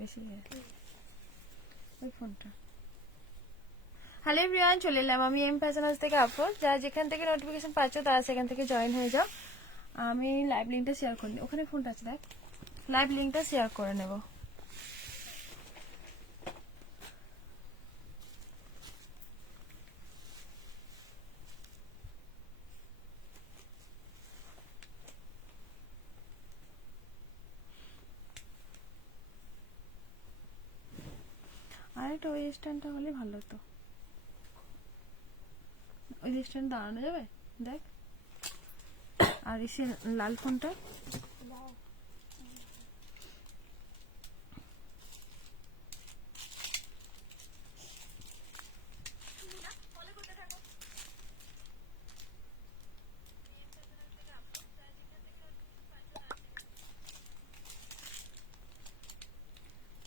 বেশি ওই ফোনটা। হ্যালো এভরিওয়ান, চলে এলাম আমি এম ফ্যাশন হাউস থেকে আফরোজ। যারা যেখান থেকে নোটিফিকেশন পাচ্ছ তারা সেখান থেকে জয়েন হয়ে যাও। আমি লাইভ লিঙ্কটা শেয়ার করে নিই, ওখানে ফোনটা আছে দেখ, লাইভ লিঙ্কটা শেয়ার করে নেব। আরেকটা ওই স্ট্যান্ডটা হলে ভালো হতো, ওই স্ট্যান্ড দাঁড়ানো যাবে দেখ। আর এসে লাল ফোনটা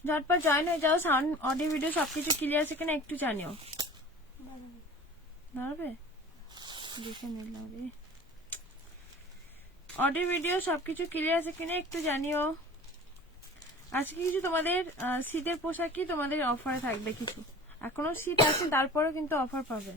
ঝটপট জয়েন হয়ে যাও। সাউন্ড অডিও ভিডিও সবকিছু ক্লিয়ার আছে কিনা একটু জানিও। দাঁড়াবে দেখে নিলাম রে, অডিও ভিডিও সবকিছু ক্লিয়ার আছে কিনা একটু জানিও। আজকে কিছু তোমাদের শীতের পোশাকই তোমাদের অফারে থাকবে, কিছু এখনো শীত আছে তারপরেও কিন্তু অফার পাবে।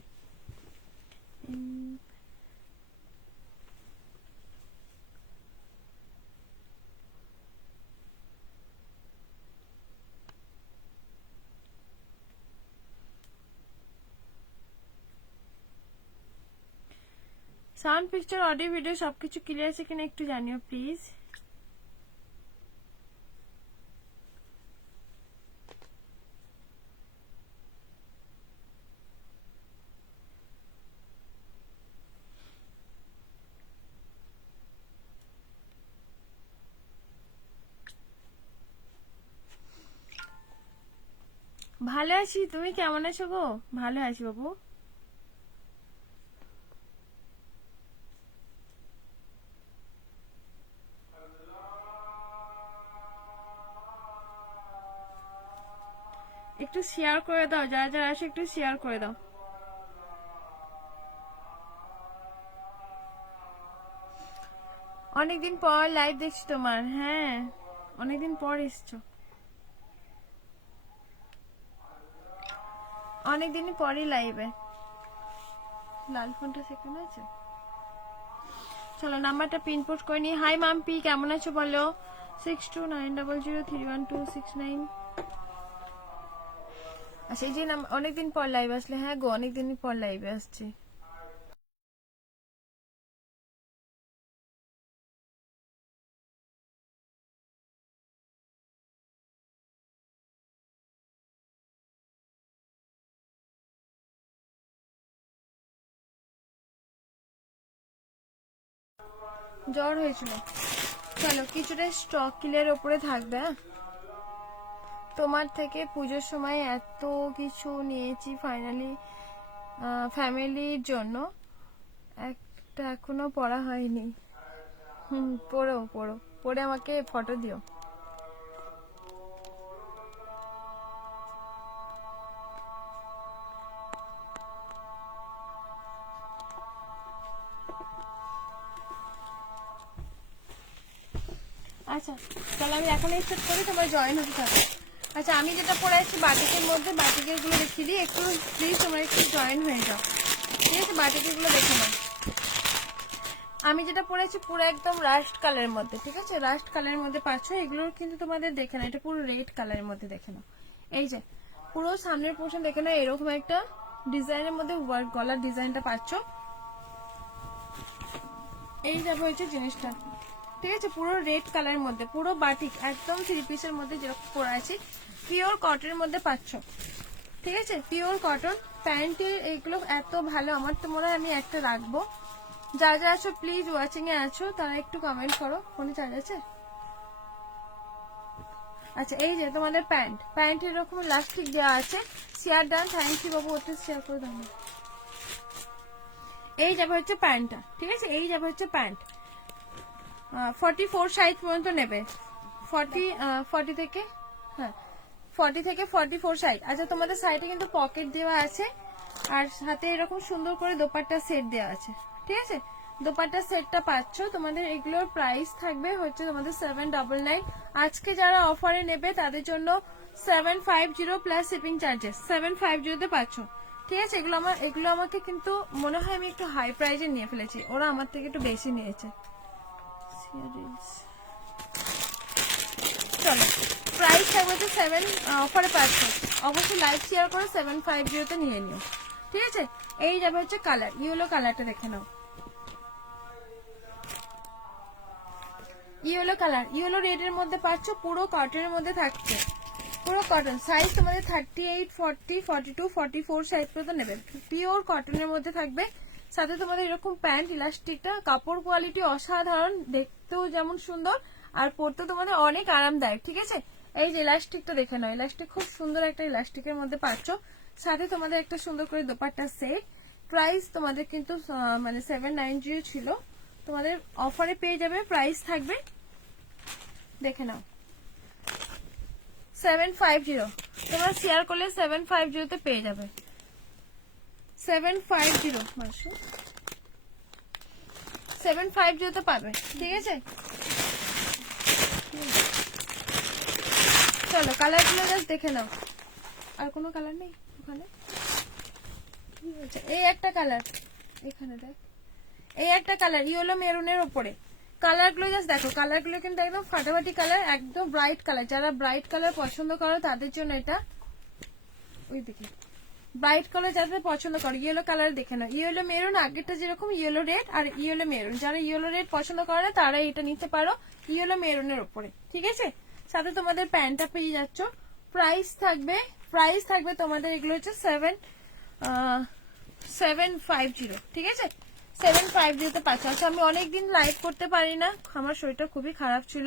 সাউন্ড পিকচার অডিও ভিডিও সবকিছু ক্লিয়ার আছে কিনা একটু জানিও প্লিজ। ভালো আছি, তুমি কেমন আছো গো? ভালো আছি বাবু। একটু শেয়ার করে দাও, যারা যারা আসে একটু শেয়ার করে দাও। অনেকদিন পর লাইভ দেখছি তোমার। হ্যাঁ অনেকদিন পর এসছো, অনেকদিন পরই লাইভে। লাল ফোনটা সেখানে আছে, চলো নাম্বারটা পিনপোস্ট করে নি। হাই মাম্পি, কেমন আছো বলো? 6290031269। আচ্ছা এই যে অনেকদিন পর লাইভ আসলে। হ্যাঁ গো অনেকদিন পর লাইভে আসছি। জ্বর হয়েছিল, চলো কিছুটা স্টক কিলের ওপরে থাকবে। তোমার থেকে পুজোর সময় এত কিছু নিয়েছি ফাইনালি ফ্যামিলির জন্য, একটা এখনো পড়া হয়নি। পড়ো পড়ো, পড়ে আমাকে ফটো দিও। আচ্ছা তাহলে আমি এখন স্টার্ট করি, তোমরা জয়েন হতে থাকো। আচ্ছা আমি যেটা পরে আছি বাটিকের মধ্যে, বাটিকের গুলো দেখিয়ে দিই একটু প্লিজ, তোমরা একটু জয়েন হয়ে যাও ঠিক আছে। বাটিকের গুলো দেখে নাও। আমি যেটা পরেছি পুরো একদম রাস্ট কালারের মধ্যে, ঠিক আছে, রাস্ট কালারের মধ্যে পাচ্ছ। এগুলোর কিন্তু তোমাদের দেখে নাও, এটা পুরো রেড কালারের মধ্যে দেখে নাও। এই যে পুরো সামনের পোর্শন দেখে নাও, এরকম একটা ডিজাইনের মধ্যে ওয়ার্ক গলার ডিজাইনটা পাচ্ছ। এই যাবে হচ্ছে জিনিসটা, ঠিক আছে, পুরো রেড কালারের মধ্যে, পুরো বাটিক একদম 3 পিসের মধ্যে যেরকম পরে আছি, পিওর কটনের মধ্যে পাচ্ছ, ঠিক আছে, পিওর কটন। প্যান্টের এইগুলো এত ভালো, আমার তো মনে হয় আমি একটা রাখবো। যা যা আছো প্লিজ ওয়াচিং এ আছো তারা একটু কমেন্ট করো। ফোনে চার্জ আছে? আচ্ছা এই যে তোমাদের প্যান্ট, প্যান্ট এরকম ইলাস্টিক দেওয়া আছে। শেয়ার ডান, থ্যাংক ইউ বাবু, ওতে শেয়ার করে দাও। এই যাবে হচ্ছে প্যান্টটা, ঠিক আছে, এই যাবে হচ্ছে প্যান্ট। 44 সাইজ পর্যন্ত নেবে, 40 থেকে, হ্যাঁ 40 থেকে 44 সাইজ। আচ্ছা তোমাদের সাইডে কিন্তু পকেট দেওয়া আছে, আর সাথে এরকম সুন্দর করে দোপাট্টা সেট দেওয়া আছে, ঠিক আছে। দোপাট্টা সেটটা পাচ্ছ। তোমাদের এগুলোর প্রাইস থাকবে হচ্ছে তোমাদের 799। আজকে যারা অফারে নেবে তাদের জন্য 750 প্লাস শিপিং চার্জেস 750 পাচ্ছ। ঠিক আছে, এগুলো আমাকে কিন্তু মনে হয় আমি একটু হাই প্রাইজে নিয়ে ফেলেছি, ওরা আমার থেকে একটু বেশি নিয়েছে। চলো প্রাইস থাকবে হচ্ছে 7 অফারে পাচ্ছ, অবশ্যই লাইভ শেয়ার করে 750 নিয়ে নিও। ঠিক আছে, এই যাবে হচ্ছে কালার, ইয়েলো কালারটা দেখে নাও। ইয়েলো কালার, ইয়েলো রেডের মধ্যে পাচ্ছ, পুরো কটনের মধ্যে থাকছে, পুরো কটন। সাইজ তোমাদের 38, 40, 42, 44 সাইজ পর্যন্ত নেবে। পিওর কটনের মধ্যে থাকবে, সাথে তোমাদের এরকম প্যান্ট ইলাস্টিকটা, কাপড় কোয়ালিটি অসাধারণ, দেখতেও যেমন সুন্দর আর পরতে তোমাদের অনেক আরামদায়ক। ঠিক আছে, এই যে ইলাস্টিকটা দেখে নাও, ইলাস্টিক খুব সুন্দর একটা ইলাস্টিকের মধ্যে পাচ্ছ, সাথে তোমাদের একটা সুন্দর করে দোপাট্টা সেট। প্রাইস তোমাদের কিন্তু মানে 790 ছিল, তোমাদের অফারে পেয়ে যাবে, প্রাইস থাকবে দেখে নাও 750। তোমরা শেয়ার করলে 750 তে পেয়ে যাবে, 750 মাসে 750 তে পাবে। ঠিক আছে, চলো কালারগুলো জাস্ট দেখে নাও। আর কোনো কালার নেই ওখানে? এই একটা কালার, এখানে দেখ, এই একটা কালার ইয়েলো মেরুনের উপরে। কালারগুলো জাস্ট দেখো, কালারগুলো কিন্তু একদম ফাটাফাটি কালার, একদম ব্রাইট কালার। যারা ব্রাইট কালার পছন্দ করো তাদের জন্য এটা। ওই দেখি ব্রাইট কালার যাদের পছন্দ করো, ইয়েলো কালার দেখে নাও, ইয়েলো মেরুন, আগেরটা যেরকম ইয়েলো রেড আর ইয়েলো মেরুন। যারা ইয়েলো রেড পছন্দ করে না তারা এটা নিতে পারো ইয়েলো মেরুনের উপরে। ঠিক আছে, সাথে তোমাদের প্যান্টটা পেয়ে যাচ্ছ। প্রাইস থাকবে তোমাদের এগুলো হচ্ছে 750। ঠিক আছে, 750 তে পাচ্ছ। আচ্ছা, আমি অনেকদিন লাইভ করতে পারি না, আমার শরীরটা খুবই খারাপ ছিল,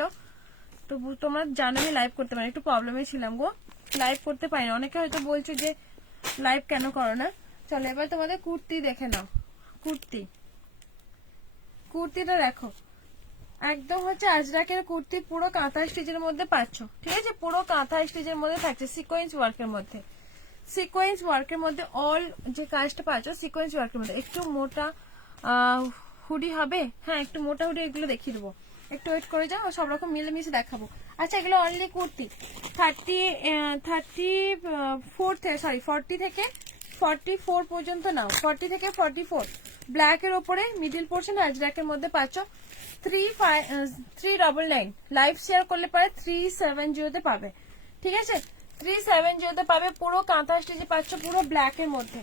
তো তোমরা জানো আমি লাইভ করতে পারি, একটু প্রবলেমে ছিলাম গো, লাইভ করতে পারি না। অনেকে হয়তো বলছো যে লাইভ কেন করো না। চলো এবার তোমাদের কুর্তি দেখে নাও। কুর্তিটা দেখো, একদম হচ্ছে আজরাকের কুর্তি, পুরো কাঁথা স্টিচের মধ্যে পাচ্ছ। ঠিক আছে, পুরো কাঁথা স্টিচের মধ্যে থাকছে, সিকোয়েন্স ওয়ার্কের মধ্যে, সিকোয়েন্স ওয়ার্কের মধ্যে অল যে কাজটা পাচ্ছ সিকোয়েন্স ওয়ার্কের মধ্যে। একটু মোটা হুডি হবে, হ্যাঁ একটু মোটা হুডি, এগুলো দেখিয়ে দেবো, একটু ওয়েট করে যাও, সব রকম মিলেমিশে দেখাবো। আচ্ছা, এগুলো অনলি কুর্তি 40 থেকে 44 পর্যন্ত নাও, 40 থেকে 44 ব্ল্যাক এর ওপরে মিডিল পোর্শন আজরাকের মধ্যে পাচ্ছ। 399 লাইভ শেয়ার করলে পারে 370 তে পাবে। ঠিক আছে, 370 তে পাবে, পুরো কাঁথা স্টিচে পাচ্ছ, পুরো ব্ল্যাক এর মধ্যে,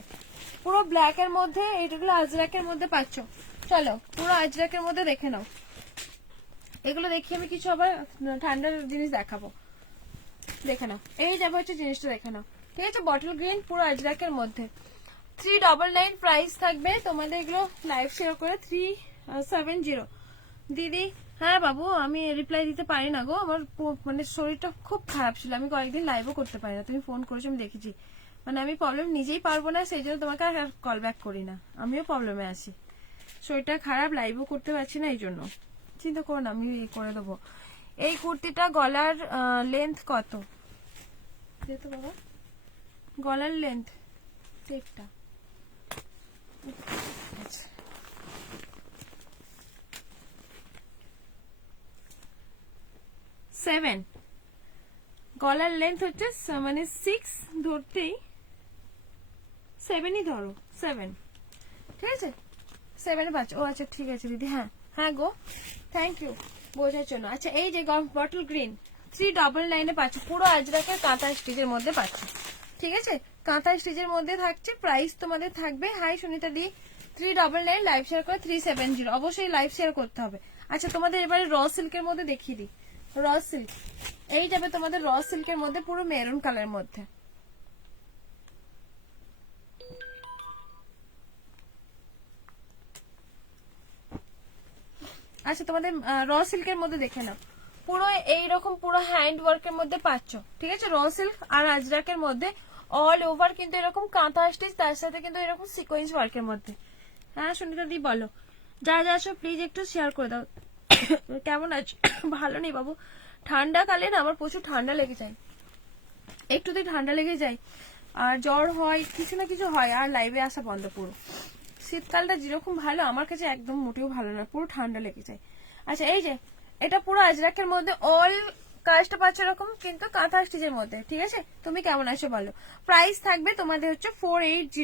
পুরো ব্ল্যাক এর মধ্যে, এইগুলো আজরাকের মধ্যে পাচ্ছ। চলো পুরো আজরাকের মধ্যে দেখে নাও, এগুলো দেখি আমি কিছু আবার ঠান্ডার জিনিস দেখাবো, দেখে নাও। এই যাবে হচ্ছে জিনিসটা দেখে নাও। ঠিক আছে, বটল গ্রিন পুরো আজরাকের মধ্যে 399 প্রাইস থাকবে তোমাদের, এগুলো লাইভ শেয়ার করে 370। দিদি, হ্যাঁ বাবু, আমি রিপ্লাই দিতে পারি না গো, আমার মানে শরীরটা খুব খারাপ ছিল, আমি কয়েকদিন লাইভও করতে পারি না। তুমি ফোন করেছো আমি দেখেছি, মানে আমি প্রবলেম নিজেই পারবো না, সেই জন্য তোমাকে আর কল ব্যাক করি না, আমিও প্রবলেমে আছি, শরীরটা খারাপ, লাইভও করতে পারছি না, এই জন্য। চিন্তা করো না, আমি করে দেবো। এই কুর্তিটা গলার লেন্থ কত যেহেতু বাবা, গলার লেন্থ সেটটা 7, গলার লেন্থ হচ্ছে মানে 6 ধরতেই 7ই ধরো, 7। ঠিক আছে, 7 পাচ্ছ। ও আচ্ছা ঠিক আছে দিদি, হ্যাঁ হ্যাঁ গো, থ্যাংক ইউ বোঝার জন্য। আচ্ছা, এই যে বটল গ্রিন 399 এ পাচ্ছ, পুরো আজরাকের কাঁথা স্টিচের মধ্যে পাচ্ছ। ঠিক আছে, কাঁথা স্টিচের মধ্যে থাকছে, প্রাইস তোমাদের থাকবে, হাই সুনিতা দি, 399 লাইভ শেয়ার করে 370, অবশ্যই লাইভ শেয়ার করতে হবে। আচ্ছা, তোমাদের এবারে র সিল্কের মধ্যে দেখিয়ে দিই, র সিল্ক, এই যাবে তোমাদের র সিল্কের মধ্যে, পুরো মেরুন কালারের মধ্যে। আচ্ছা, তোমাদের র সিল্কের মধ্যে দেখে নাও, পুরো এইরকম পুরো হ্যান্ড ওয়ার্কের মধ্যে পাচ্ছ। ঠিক আছে, র সিল্ক আর আজরাকের মধ্যে অল ওভার কিন্তু এরকম কাঁথা স্টিচ, তার সাথে কিন্তু এরকম সিকোয়েন্স ওয়ার্কের মধ্যে। হ্যাঁ সুনিতা দি বলো, যা যা আছো প্লিজ একটু শেয়ার করে দাও। কেমন আছো? ভালো নেই বাবু, ঠান্ডা কালে না আমার প্রচুর ঠান্ডা লেগে যায়, একটুতেই ঠান্ডা লেগে যায়, আর জ্বর হয়, কিছু না কিছু হয়, আর লাইভে আসা বন্ধ পুরো, শীতকালটা যেরকম ভালো, আমার কাছে একদম মোটেও ভালো না, পুরো ঠান্ডা লেগে যায়। আচ্ছা এই যে এটা পুরো আজরাকের মধ্যে অল কাজটা পাচ্ছ এরকম, কিন্তু কাঁথা স্টিচের মধ্যে। ঠিক আছে, তুমি কেমন আছো বলো। প্রাইস থাকবে তোমাদের হচ্ছে 480,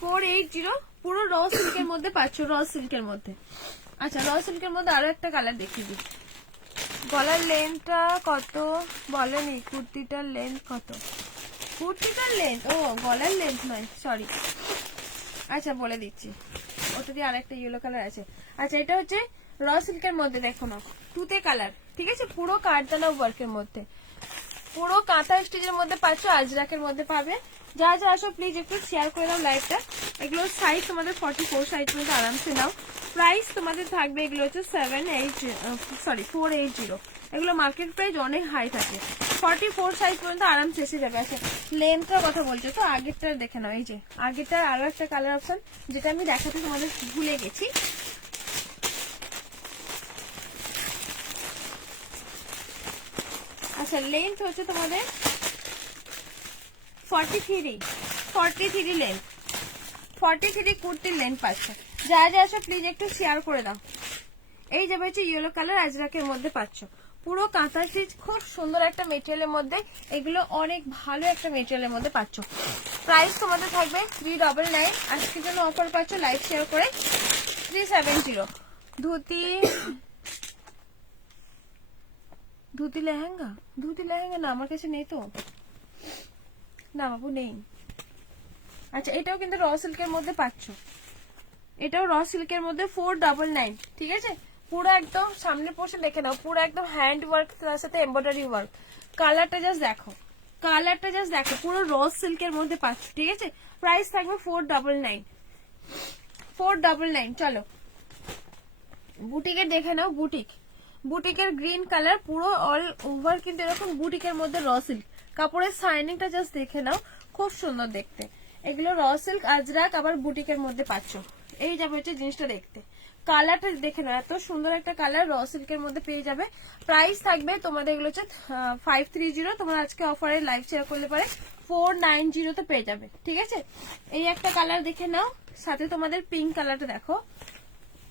480, পুরো র সিল্কের মধ্যে পাচ্ছ, র সিল্কের মধ্যে। আচ্ছা র সিল্কের মধ্যে আরো একটা কালার দেখিয়ে দিই। গলার লেন্থটা কত বলেনি, কুর্তিটার লেন্থ কত, কুর্তিটার লেন্থ, ও গলার লেন্থ নয়, সরি। আচ্ছা বলে দিচ্ছি, ওটা দিয়ে আরেকটা ইয়েলো কালার আছে। আচ্ছা এটা হচ্ছে র সিল্কের মধ্যে, দেখো না তুতে কালার। ঠিক আছে, পুরো কারদানা ওয়ার্কের মধ্যে, পুরো কাঁথা স্টিচের মধ্যে পাচ্ছ, আজরাকের মধ্যে পাবে। যা যা আসো প্লিজ একটু শেয়ার করে দাও লাইভটা। এগুলো সাইজ তোমাদের 44 সাইজ মধ্যে আরামসে নাও। প্রাইস তোমাদের থাকবে এগুলো হচ্ছে 480, এগুলো মার্কেট প্রাইস অনেক হাই থাকে। 44 সাইজ পর্যন্ত আরামসে এসে যাবে। আচ্ছা লেন্থটার কথা বলছো তো, আগেরটা দেখে নাও। এই যে আগেরটার আরো একটা কালার অপশন, যেটা আমি দেখাতে তোমাদের ভুলে গেছি। আচ্ছা লেন্থ হচ্ছে তোমাদের 43 লেন্থ, 43 কুর্তির লেন্থ পাচ্ছ। যা যা আসো প্লিজ একটু শেয়ার করে দাও। এই যাবে হচ্ছে ইয়েলো কালার আজরাকের মধ্যে পাচ্ছ, পুরো কাঁথা স্টিচ, খুব সুন্দর একটা মেটেরিয়ালের মধ্যে, এগুলো অনেক ভালো একটা মেটেরিয়ালের মধ্যে পাচ্ছ। প্রাইস তোমাদের থাকবে 399, আজকের জন্য অফার পাচ্ছ লাইভ শেয়ার করে 370। ধুতি লেহেঙ্গা না আমার কাছে নেই তো, না বাবু নেই। আচ্ছা এটাও কিন্তু র সিল্কের মধ্যে পাচ্ছ, এটাও র সিল্কের মধ্যে 499। ঠিক আছে, পুরো একদম সামনের পোর্শন দেখে নাও, পুরো একদম হ্যান্ড ওয়ার্ক তার সাথে এমব্রয়ডারি ওয়ার্ক। কালারটা জাস্ট দেখো, পুরো র সিল্কের মধ্যে পাচ্ছ। ঠিক আছে, প্রাইস থাকবে 499। চলো বুটিকের দেখে নাও, বুটিকের গ্রিন কালার, পুরো অল ওভার কিন্তু এরকম বুটিকের মধ্যে র সিল্ক। কাপড়ের শাইনিংটা জাস্ট দেখে নাও, খুব সুন্দর দেখতে। এগুলো র সিল্ক আজরাক আবার বুটিকের মধ্যে পাচ্ছ। এই যাবে হচ্ছে জিনিসটা দেখতে, কালারটা দেখে নাও, এত সুন্দর একটা কালার র সিল্কের মধ্যে পেয়ে যাবে। প্রাইস থাকবে তোমাদের এগুলো হচ্ছে 530, তোমরা আজকে অফারে লাইভ শেয়ার করলে পারে 490 তে পেয়ে যাবে। ঠিক আছে, এই একটা কালার দেখে নাও, সাথে তোমাদের পিঙ্ক কালারটা দেখো,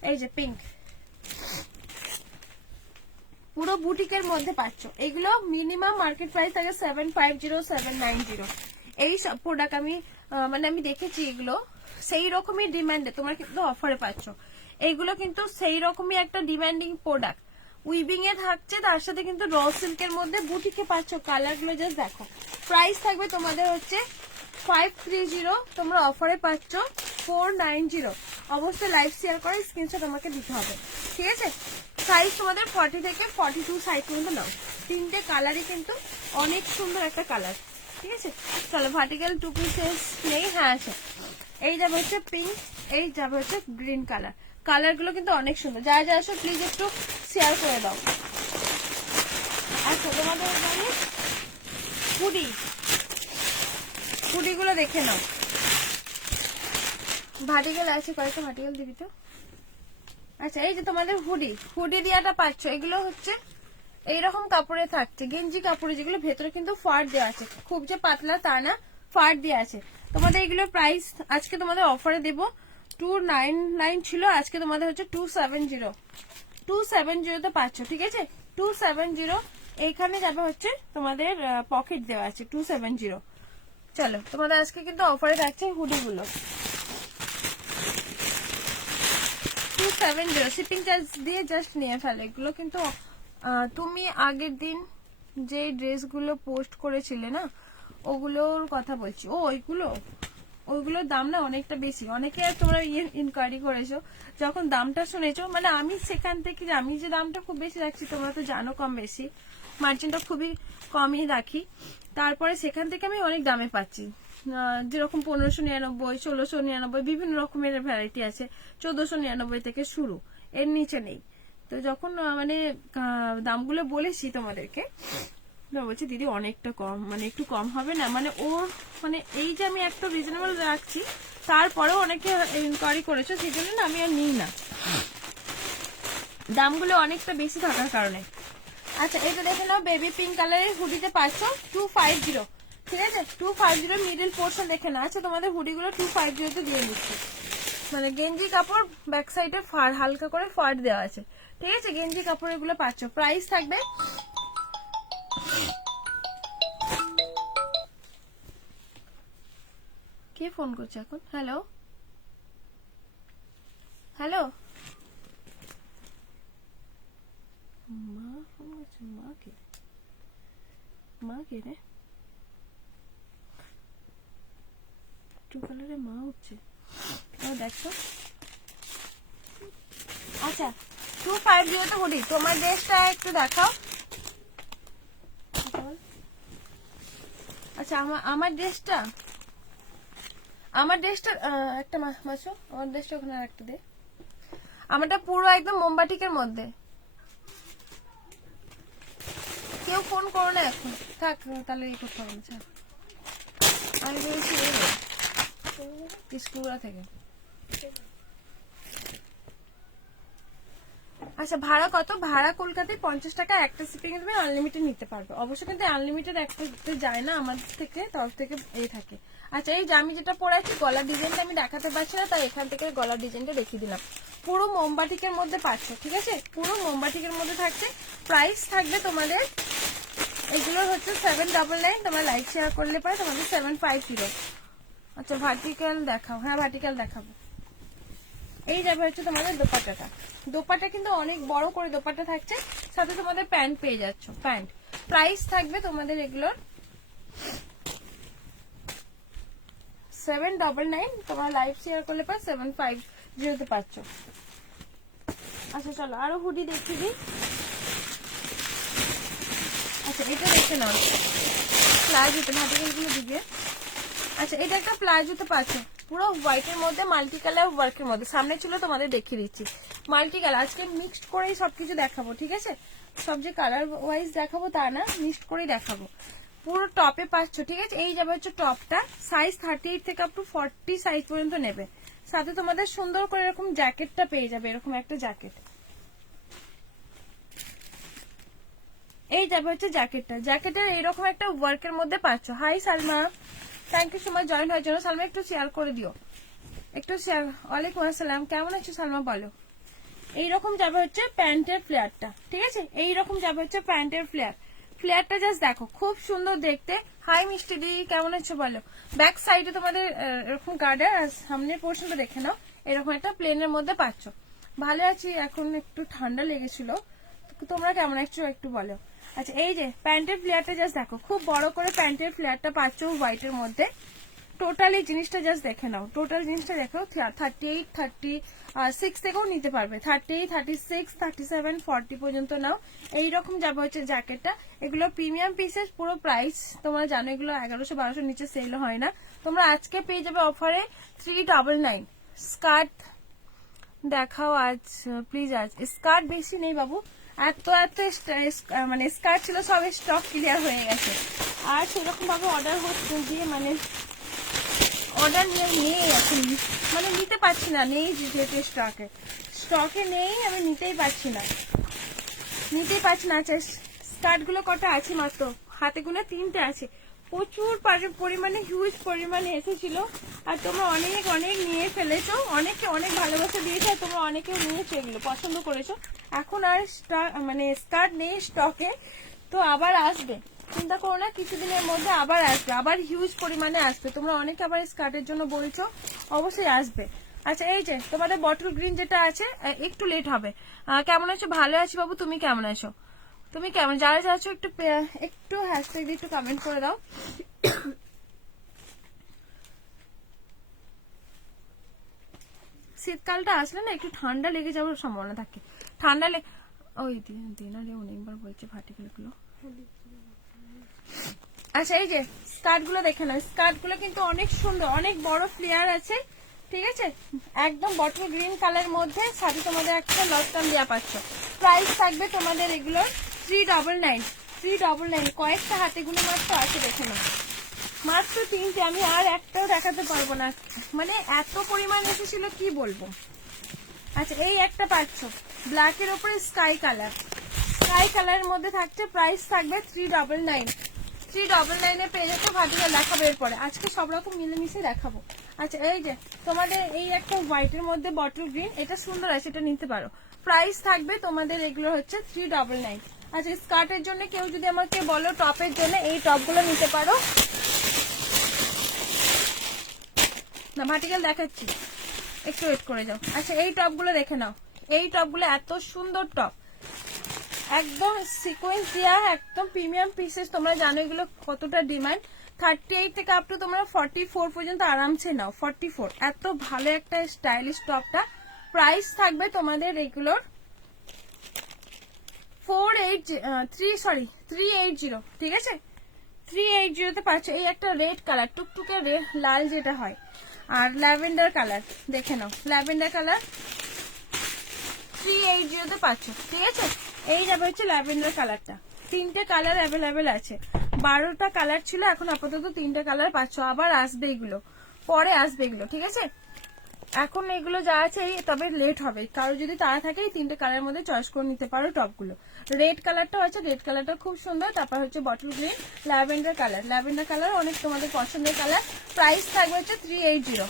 এই যে পিঙ্ক, পুরো বুটিকের মধ্যে পাচ্ছ। এগুলো মিনিমাম মার্কেট প্রাইস থাকে 750, 790। এই সব প্রোডাক্ট আমি আমি দেখেছি, এগুলো সেই রকমই ডিমান্ডে তোমরা কিন্তু অফারে পাচ্ছ। এইগুলো কিন্তু সেই রকমই একটা ডিমান্ডিং প্রোডাক্ট, উইভিং এ থাকছে, তার সাথে কিন্তু র সিল্কের মধ্যে বুটিকে পাচ্ছ। কালার গুলো জাস্ট দেখো। প্রাইস থাকবে তোমাদের হচ্ছে 530, তোমরা অফারে পাচ্ছ 490। অবশ্যই লাইভ শেয়ার করে স্ক্রিনশট আমাকে দিতে হবে। ঠিক আছে, সাইজ তোমাদের 40 থেকে 42 সাইজ পর্যন্ত নাও। তিনটে কালারই কিন্তু অনেক সুন্দর একটা কালার। ঠিক আছে, চলো ভার্টিক্যাল 2 পিসেস নেই, হ্যাঁ আছে। এই যাবে হচ্ছে পিঙ্ক, এই যাবে হচ্ছে গ্রিন কালার। কালার গুলো কিন্তু অনেক সুন্দর। যা যা আসো প্লিজ একটু শেয়ার করে দাও। আচ্ছা তোমাদের হুডি গুলো দেখে নাও, ভার্টিক্যাল আছে কয়েকটা, ভার্টিক্যাল দিবি তো। আচ্ছা এই যে তোমাদের হুডি দিয়াটা পাচ্ছ, এগুলো হচ্ছে এইরকম কাপড়ে থাকছে, গেঞ্জি কাপড়ে, যেগুলো ভেতরে কিন্তু ফাড় দেওয়া আছে, খুব যে পাতলা তা না, ফাড় দেওয়া আছে। তোমাদের এগুলো প্রাইস আজকে তোমাদের অফারে দেব 299 ছিল, আজকে তোমাদের হচ্ছে 270 তে পাচ্ছ। ঠিক আছে, 270। এইখানে যাবে হচ্ছে তোমাদের পকেট দেওয়া আছে 270। চলো তোমাদের আজকে কিন্তু অফারে থাকছে হুডি গুলো 270, শিপিং চার্জ দিয়ে জাস্ট নিয়ে ফেলে। এগুলো কিন্তু তুমি আগের দিন যে ড্রেসগুলো পোস্ট করেছিলে না, ওগুলোর কথা বলছি। ওইগুলোর দাম না অনেকটা বেশি। অনেকে তোমরা ইনকোয়ারি করেছো, যখন দামটা শুনেছো, আমি সেখান থেকে আমি যে দামটা খুব বেশি রাখছি, তোমরা তো জানো কম বেশি মার্জিনটা খুবই কমই রাখি, তারপরে সেখান থেকে আমি অনেক দামে পাচ্ছি। যেরকম 1599, 1699, বিভিন্ন রকমের ভ্যারাইটি আছে, 1499 থেকে শুরু, এর নিচে নেই। তো যখন দামগুলো বলেছি তোমাদেরকে, বলছি দিদি অনেকটা কম, একটু কম হবে না, ওর এই যে আমি একটা রিজনেবল রাখছি, তারপরেও অনেকে ইনকোয়ারি করেছো, সেই জন্য না আমি আর নিই না, দামগুলো অনেকটা বেশি থাকার কারণে। আচ্ছা এটা দেখে নাও, বেবি পিঙ্ক কালারের হুডিতে পাচ্ছ 250, ঠিক আছে 250 মিডল পোর্শন দেখে না। আচ্ছা তোমাদের হুডিগুলো 250 দিয়ে দিচ্ছি, মানে গেঞ্জি কাপড় ব্যাক সাইডে ফাড় হালকা করে ফাড় দেওয়া আছে, ঠিক আছে গেঞ্জি কাপড় এগুলো পাচ্ছ। প্রাইস থাকবে কে ফোন করছে এখন? হ্যালো হ্যালো, মা ফোন করছে। মা কে রে? টু কালারে মা উঠছে, দেখছো। আচ্ছা 250 তো হুডি। তোমার ড্রেসটা একটু দেখাও। আচ্ছা আমার ড্রেসটা একটা মাসো, আমার ড্রেসটা ওখানে একটা দে। আমারটা পুরো একদম মোমবাটিকের মধ্যে। কেউ ফোন করো না এখন, থাক তাহলে এই করতে হবে না। আমি বলছি স্কুলগুলা থেকে। আচ্ছা ভাড়া কত? ভাড়া কলকাতায় 50 টাকা, একটা সিটিং এ তুমি আনলিমিটেড নিতে পারবে। অবশ্য কিন্তু আনলিমিটেড একটা যায় না, আমাদের থেকে তরফ থেকে এই থাকে। আচ্ছা এই যে আমি যেটা পরে আছি গলার ডিজাইনটা আমি দেখাতে পারছি না, তাই এখান থেকে গলার ডিজাইনটা দেখিয়ে দিলাম। পুরো মোমবাটিকের মধ্যে পাচ্ছ, ঠিক আছে পুরো মোমবাটিকের মধ্যে থাকছে। প্রাইস থাকবে তোমাদের এগুলো হচ্ছে 799। তোমার লাইক শেয়ার করলে পরে তোমাদের 750। আচ্ছা ভার্টিক্যাল দেখাও। হ্যাঁ ভার্টিক্যাল দেখাবো। এই যাবে হচ্ছে তোমাদের দোপাট্টাটা। দোপাট্টা কিন্তু অনেক বড় করে দোপাট্টা থাকছে, সাথে তোমাদের প্যান্ট পেয়ে যাচ্ছ। প্যান্ট প্রাইস থাকবে তোমাদের এগুলোর 799। তোমরা লাইভ শেয়ার করলে পর 750 পাচ্ছ। আচ্ছা চলো আরো হুডি দেখিয়ে দিই। আচ্ছা এটা দেখে নাও, প্লাজোতে ভাটিগুলো দিবে। আচ্ছা এটা একটা প্লাজোতে পাচ্ছ, পুরো হোয়াইটের মধ্যে মাল্টি কালার ওয়ার্কের মধ্যে। সামনে ছিল তোমাদের দেখিয়ে দিচ্ছি মাল্টি কালার। আজকে মিক্সড করেই সবকিছু দেখাবো, ঠিক আছে সব যে কালার ওয়াইজ দেখাবো তা না, মিক্সড করেই দেখাবো। পুরো টপে পাচ্ছ, ঠিক আছে এই যাবে হচ্ছে টপটা। সাইজ 38 থেকে আপ টু 40 সাইজ পর্যন্ত নেবে। সাথে তোমাদের সুন্দর করে এরকম জ্যাকেটটা পেয়ে যাবে, এরকম একটা জ্যাকেট। এই যাবে হচ্ছে জ্যাকেটটা, জ্যাকেটের এইরকম একটা ওয়ার্কের মধ্যে পাচ্ছ। Hi Salma, thank you so much join হওয়ার জন্য। সালমা একটু শেয়ার করে দিও, একটু শেয়ার। ওয়ালাইকুম আসসালাম, কেমন আছো সালমা বলো। এইরকম যাবে হচ্ছে প্যান্টের ফ্লেয়ারটা, ঠিক আছে এইরকম যাবে হচ্ছে প্যান্টের ফ্লেয়ারটা জাস্ট দেখো খুব সুন্দর দেখতে। হাই মিষ্টি দি, কেমন আছো বলো। ব্যাক সাইডে তোমাদের এরকম গার্ডার, আর সামনের পোর্শনটা দেখে নাও এরকম একটা প্লেনের মধ্যে পাচ্ছ। ভালো আছি, এখন একটু ঠান্ডা লেগেছিল। তোমরা কেমন আছো একটু বলো। আচ্ছা এই যে প্যান্টের ফ্লেয়ারটা জাস্ট দেখো, খুব বড় করে প্যান্টের ফ্লেয়ারটা পাচ্ছ হোয়াইটের মধ্যে। টোটাল এই জিনিসটা জাস্ট দেখে নাও, টোটাল জিনিসটা দেখো 38, 36 থেকেও নিতে পারবে। 38, 36, 37, 40 পর্যন্ত নাও। এইরকম যাবে হচ্ছে জ্যাকেটটা। এগুলো প্রিমিয়াম পিসেস, পুরো প্রাইস তোমরা জানো এগুলো 1100-1200 নিচে সেল হয় না। তোমরা আজকে পেয়ে যাবে অফারে 399। স্কার্ট দেখাও আজ প্লিজ। আজ স্কার্ট বেশি নেই বাবু, এত মানে স্কার্ট ছিল সব স্টক ক্লিয়ার হয়ে গেছে। আর সেরকম ভাবে অর্ডার হচ্ছে দিয়ে মানে অর্ডার নিয়ে এখন মানে নিতে পারছি না, নেই যেহেতু স্টকে নেই, আমি নিতেই পারছি না। আচ্ছা স্কার্ট গুলো কটা আছে মাত্র হাতে গুলো 3টে আছে। প্রচুর পরিমাণে হিউজ পরিমাণে এসেছিল, আর তোমরা অনেক নিয়ে ফেলেছো, অনেকে অনেক ভালোবাসা দিয়েছো, আর তোমরা অনেকেও নিয়েছো, এগুলো পছন্দ করেছো। এখন আর মানে স্কার্ট নেই স্টকে, তো আবার আসবে, চিন্তা করো না, কিছুদিনের মধ্যে আবার আসবে, আবার হিউজ পরিমাণে আসবে। তোমরা অনেকে আবার স্কার্টের জন্য বলছো, অবশ্যই আসবে। আচ্ছা এই যে তোমাদের বটল গ্রিন যেটা আছে একটু লেট হবে। কেমন আছো? ভালো আছি বাবু, তুমি কেমন আছো? তুমি কেমন? যারা আছো একটু হ্যাশট্যাগ দিয়ে একটু কমেন্ট করে দাও। শীতকালটা আসলে না একটু ঠান্ডা লেগে যাওয়ার সম্ভাবনা থাকে। ঠান্ডা ওই দিনারে অনেকবার বলছে ভার্টিক্যাল গুলো। আচ্ছা এই যে স্কার্ট গুলো দেখে নাও, স্কার্ট গুলো কিন্তু অনেক সুন্দর, অনেক বড় ফ্লেয়ার আছে, ঠিক আছে একদম বটল গ্রিন কালার মধ্যে। সাথে তোমাদের একটা লটকান দেওয়া পাচ্ছ। প্রাইস থাকবে তোমাদের এগুলোর 399। কয়েকটা হাতে গুলো মাত্র আছে, দেখে নাও মাত্র 3টে, আমি আর একটাও দেখাতে পারবো না, মানে এত পরিমাণ এসেছিল কি বলবো। আচ্ছা এই একটা পাচ্ছ ব্ল্যাকের উপরে স্কাই কালারের মধ্যে থাকছে। প্রাইস থাকবে 399। 399 পেয়ে যাচ্ছে। ভাটিটা দেখাবো এরপরে, আজকে সব রকম মিলেমিশে দেখাবো। আচ্ছা এই যে তোমাদের এই একটা হোয়াইটের মধ্যে বটল গ্রিন, এটা সুন্দর আছে, এটা নিতে পারো। প্রাইস থাকবে তোমাদের এগুলো হচ্ছে 399। আচ্ছা স্কার্টের জন্য কেউ যদি আমাকে বলো টপের জন্য, এই টপগুলো নিতে পারো না। ভার্টিক্যাল দেখাচ্ছি, একটু ওয়েট করে যাও। আচ্ছা এই টপগুলো দেখে নাও, এই টপগুলো এত সুন্দর টপ, একদম সিকোয়েন্স দেওয়া, একদম প্রিমিয়াম পিসেস। তোমরা জানো এগুলো কতটা ডিমান্ড। 38 থেকে আপ টু তোমরা 44 পর্যন্ত আরামসে নাও। 44 এত ভালো একটা স্টাইলিশ টপটা। প্রাইস থাকবে তোমাদের এগুলোর 380, ঠিক আছে? 380 তে পাচ্ছ। এই একটা রেড কালার, টুকটুকে লাল যেটা হয়, আর ল্যাভেন্ডার কালার দেখে নাও, ল্যাভেন্ডার কালার 380 তে পাচ্ছ, ঠিক আছে? এই যাবে হচ্ছে ল্যাভেন্ডার কালারটা। 3টে কালার অ্যাভেলেবেল আছে, 12টা কালার ছিল, এখন আপাতত 3টে কালার পাচ্ছ। আবার আসবে এগুলো, পরে আসবে এগুলো, ঠিক আছে? এখন এগুলো যা আছে তবে লেট হবে। কারো যদি তারা থাকে এই 3টে কালারের মধ্যে চয়েস করে নিতে পারো টপগুলো। রেড কালারটা হচ্ছে, রেড কালারটা খুব সুন্দর। তারপর হচ্ছে bottle green, lavender colour, lavender colour অনেক তোমাদের পছন্দের কালার। প্রাইস থাকবে হচ্ছে 380।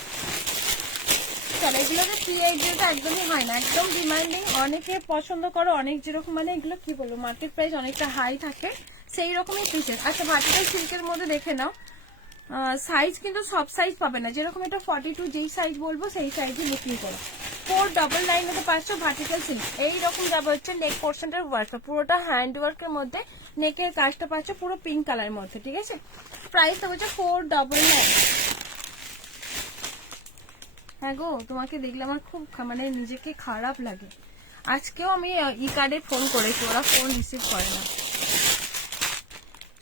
চলো এগুলো যে 380 টা একদমই হয় না, একদম ডিমান্ডিং, অনেকে পছন্দ করো, অনেক যেরকম মানে এগুলো কি বলবো মার্কেট প্রাইস অনেকটা হাই থাকে, সেই রকমই পিসেস। আচ্ছা ভার্টিক্যাল সিল্কের মধ্যে দেখে নাও, সাইজ কিন্তু সব সাইজ পাবে না, যেরকম এটা 42, যেই সাইজ বলবো সেই সাইজে বুকিং করো। 499 এর পাচ্ছ ভার্টিক্যাল সিল্ক। এইরকম যাবে হচ্ছে নেক পোর্শনটার ওয়ার্ক, পুরোটা হ্যান্ড ওয়ার্কের মধ্যে নেকের কাজটা পাচ্ছ পুরো পিঙ্ক কালারের মধ্যে, ঠিক আছে? প্রাইসটা হচ্ছে 499। হ্যাঁ গো, তোমাকে দেখলে আমার খুব মানে নিজেকে খারাপ লাগে। আজকেও আমি ই কার্ডে ফোন করেছি, ওরা ফোন রিসিভ করে না।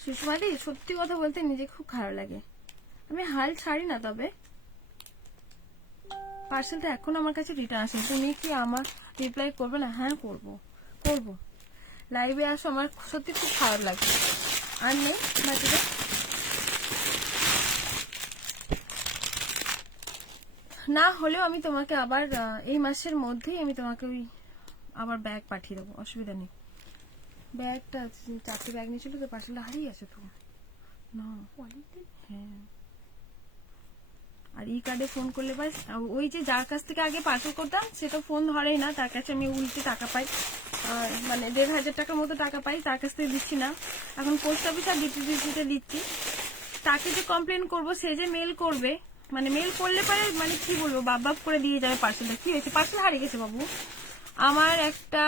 সুষমাদি সত্যি কথা বলতে নিজে খুব খারাপ লাগে, আমি হাল ছাড়ি না। তবে পার্সেলটা এখন আমার কাছে রিটার্ন আসে, তুমি কি আমার রিপ্লাই করবে না? হ্যাঁ করবো, করবো। লাইভে আসো, আমার সত্যি খুব খারাপ লাগে। আর নেই বাকিটা, না হলেও আমি তোমাকে আবার এই মাসের মধ্যেই আমি তোমাকে ওই আবার ব্যাগ পাঠিয়ে দেবো, অসুবিধা নেই। ব্যাগটা 4টে ব্যাগ নিয়েছিল তো, পার্সেলটা হারিয়ে আছে তো না। হ্যাঁ, আর ই কার্ডে ফোন করলে বাস, ওই যে যার কাছ থেকে আগে পার্সেল করতাম সেটা ফোন ধরেই না, তার কাছে আমি উল্টে টাকা পাই, মানে 1500 টাকার মতো টাকা পাই, তার কাছ থেকে দিচ্ছি না। এখন পোস্ট অফিস আর ডিটিডিসিতে দিচ্ছি। তাকে যে কমপ্লেন করব, সে যে মেল করবে, মানে মেল করলে পরে মানে কি বলবো, বাপ করে দিয়ে যাবে পার্সেলটা। কি হয়েছে? পার্সেল হারিয়ে গেছে বাবু। আমার একটা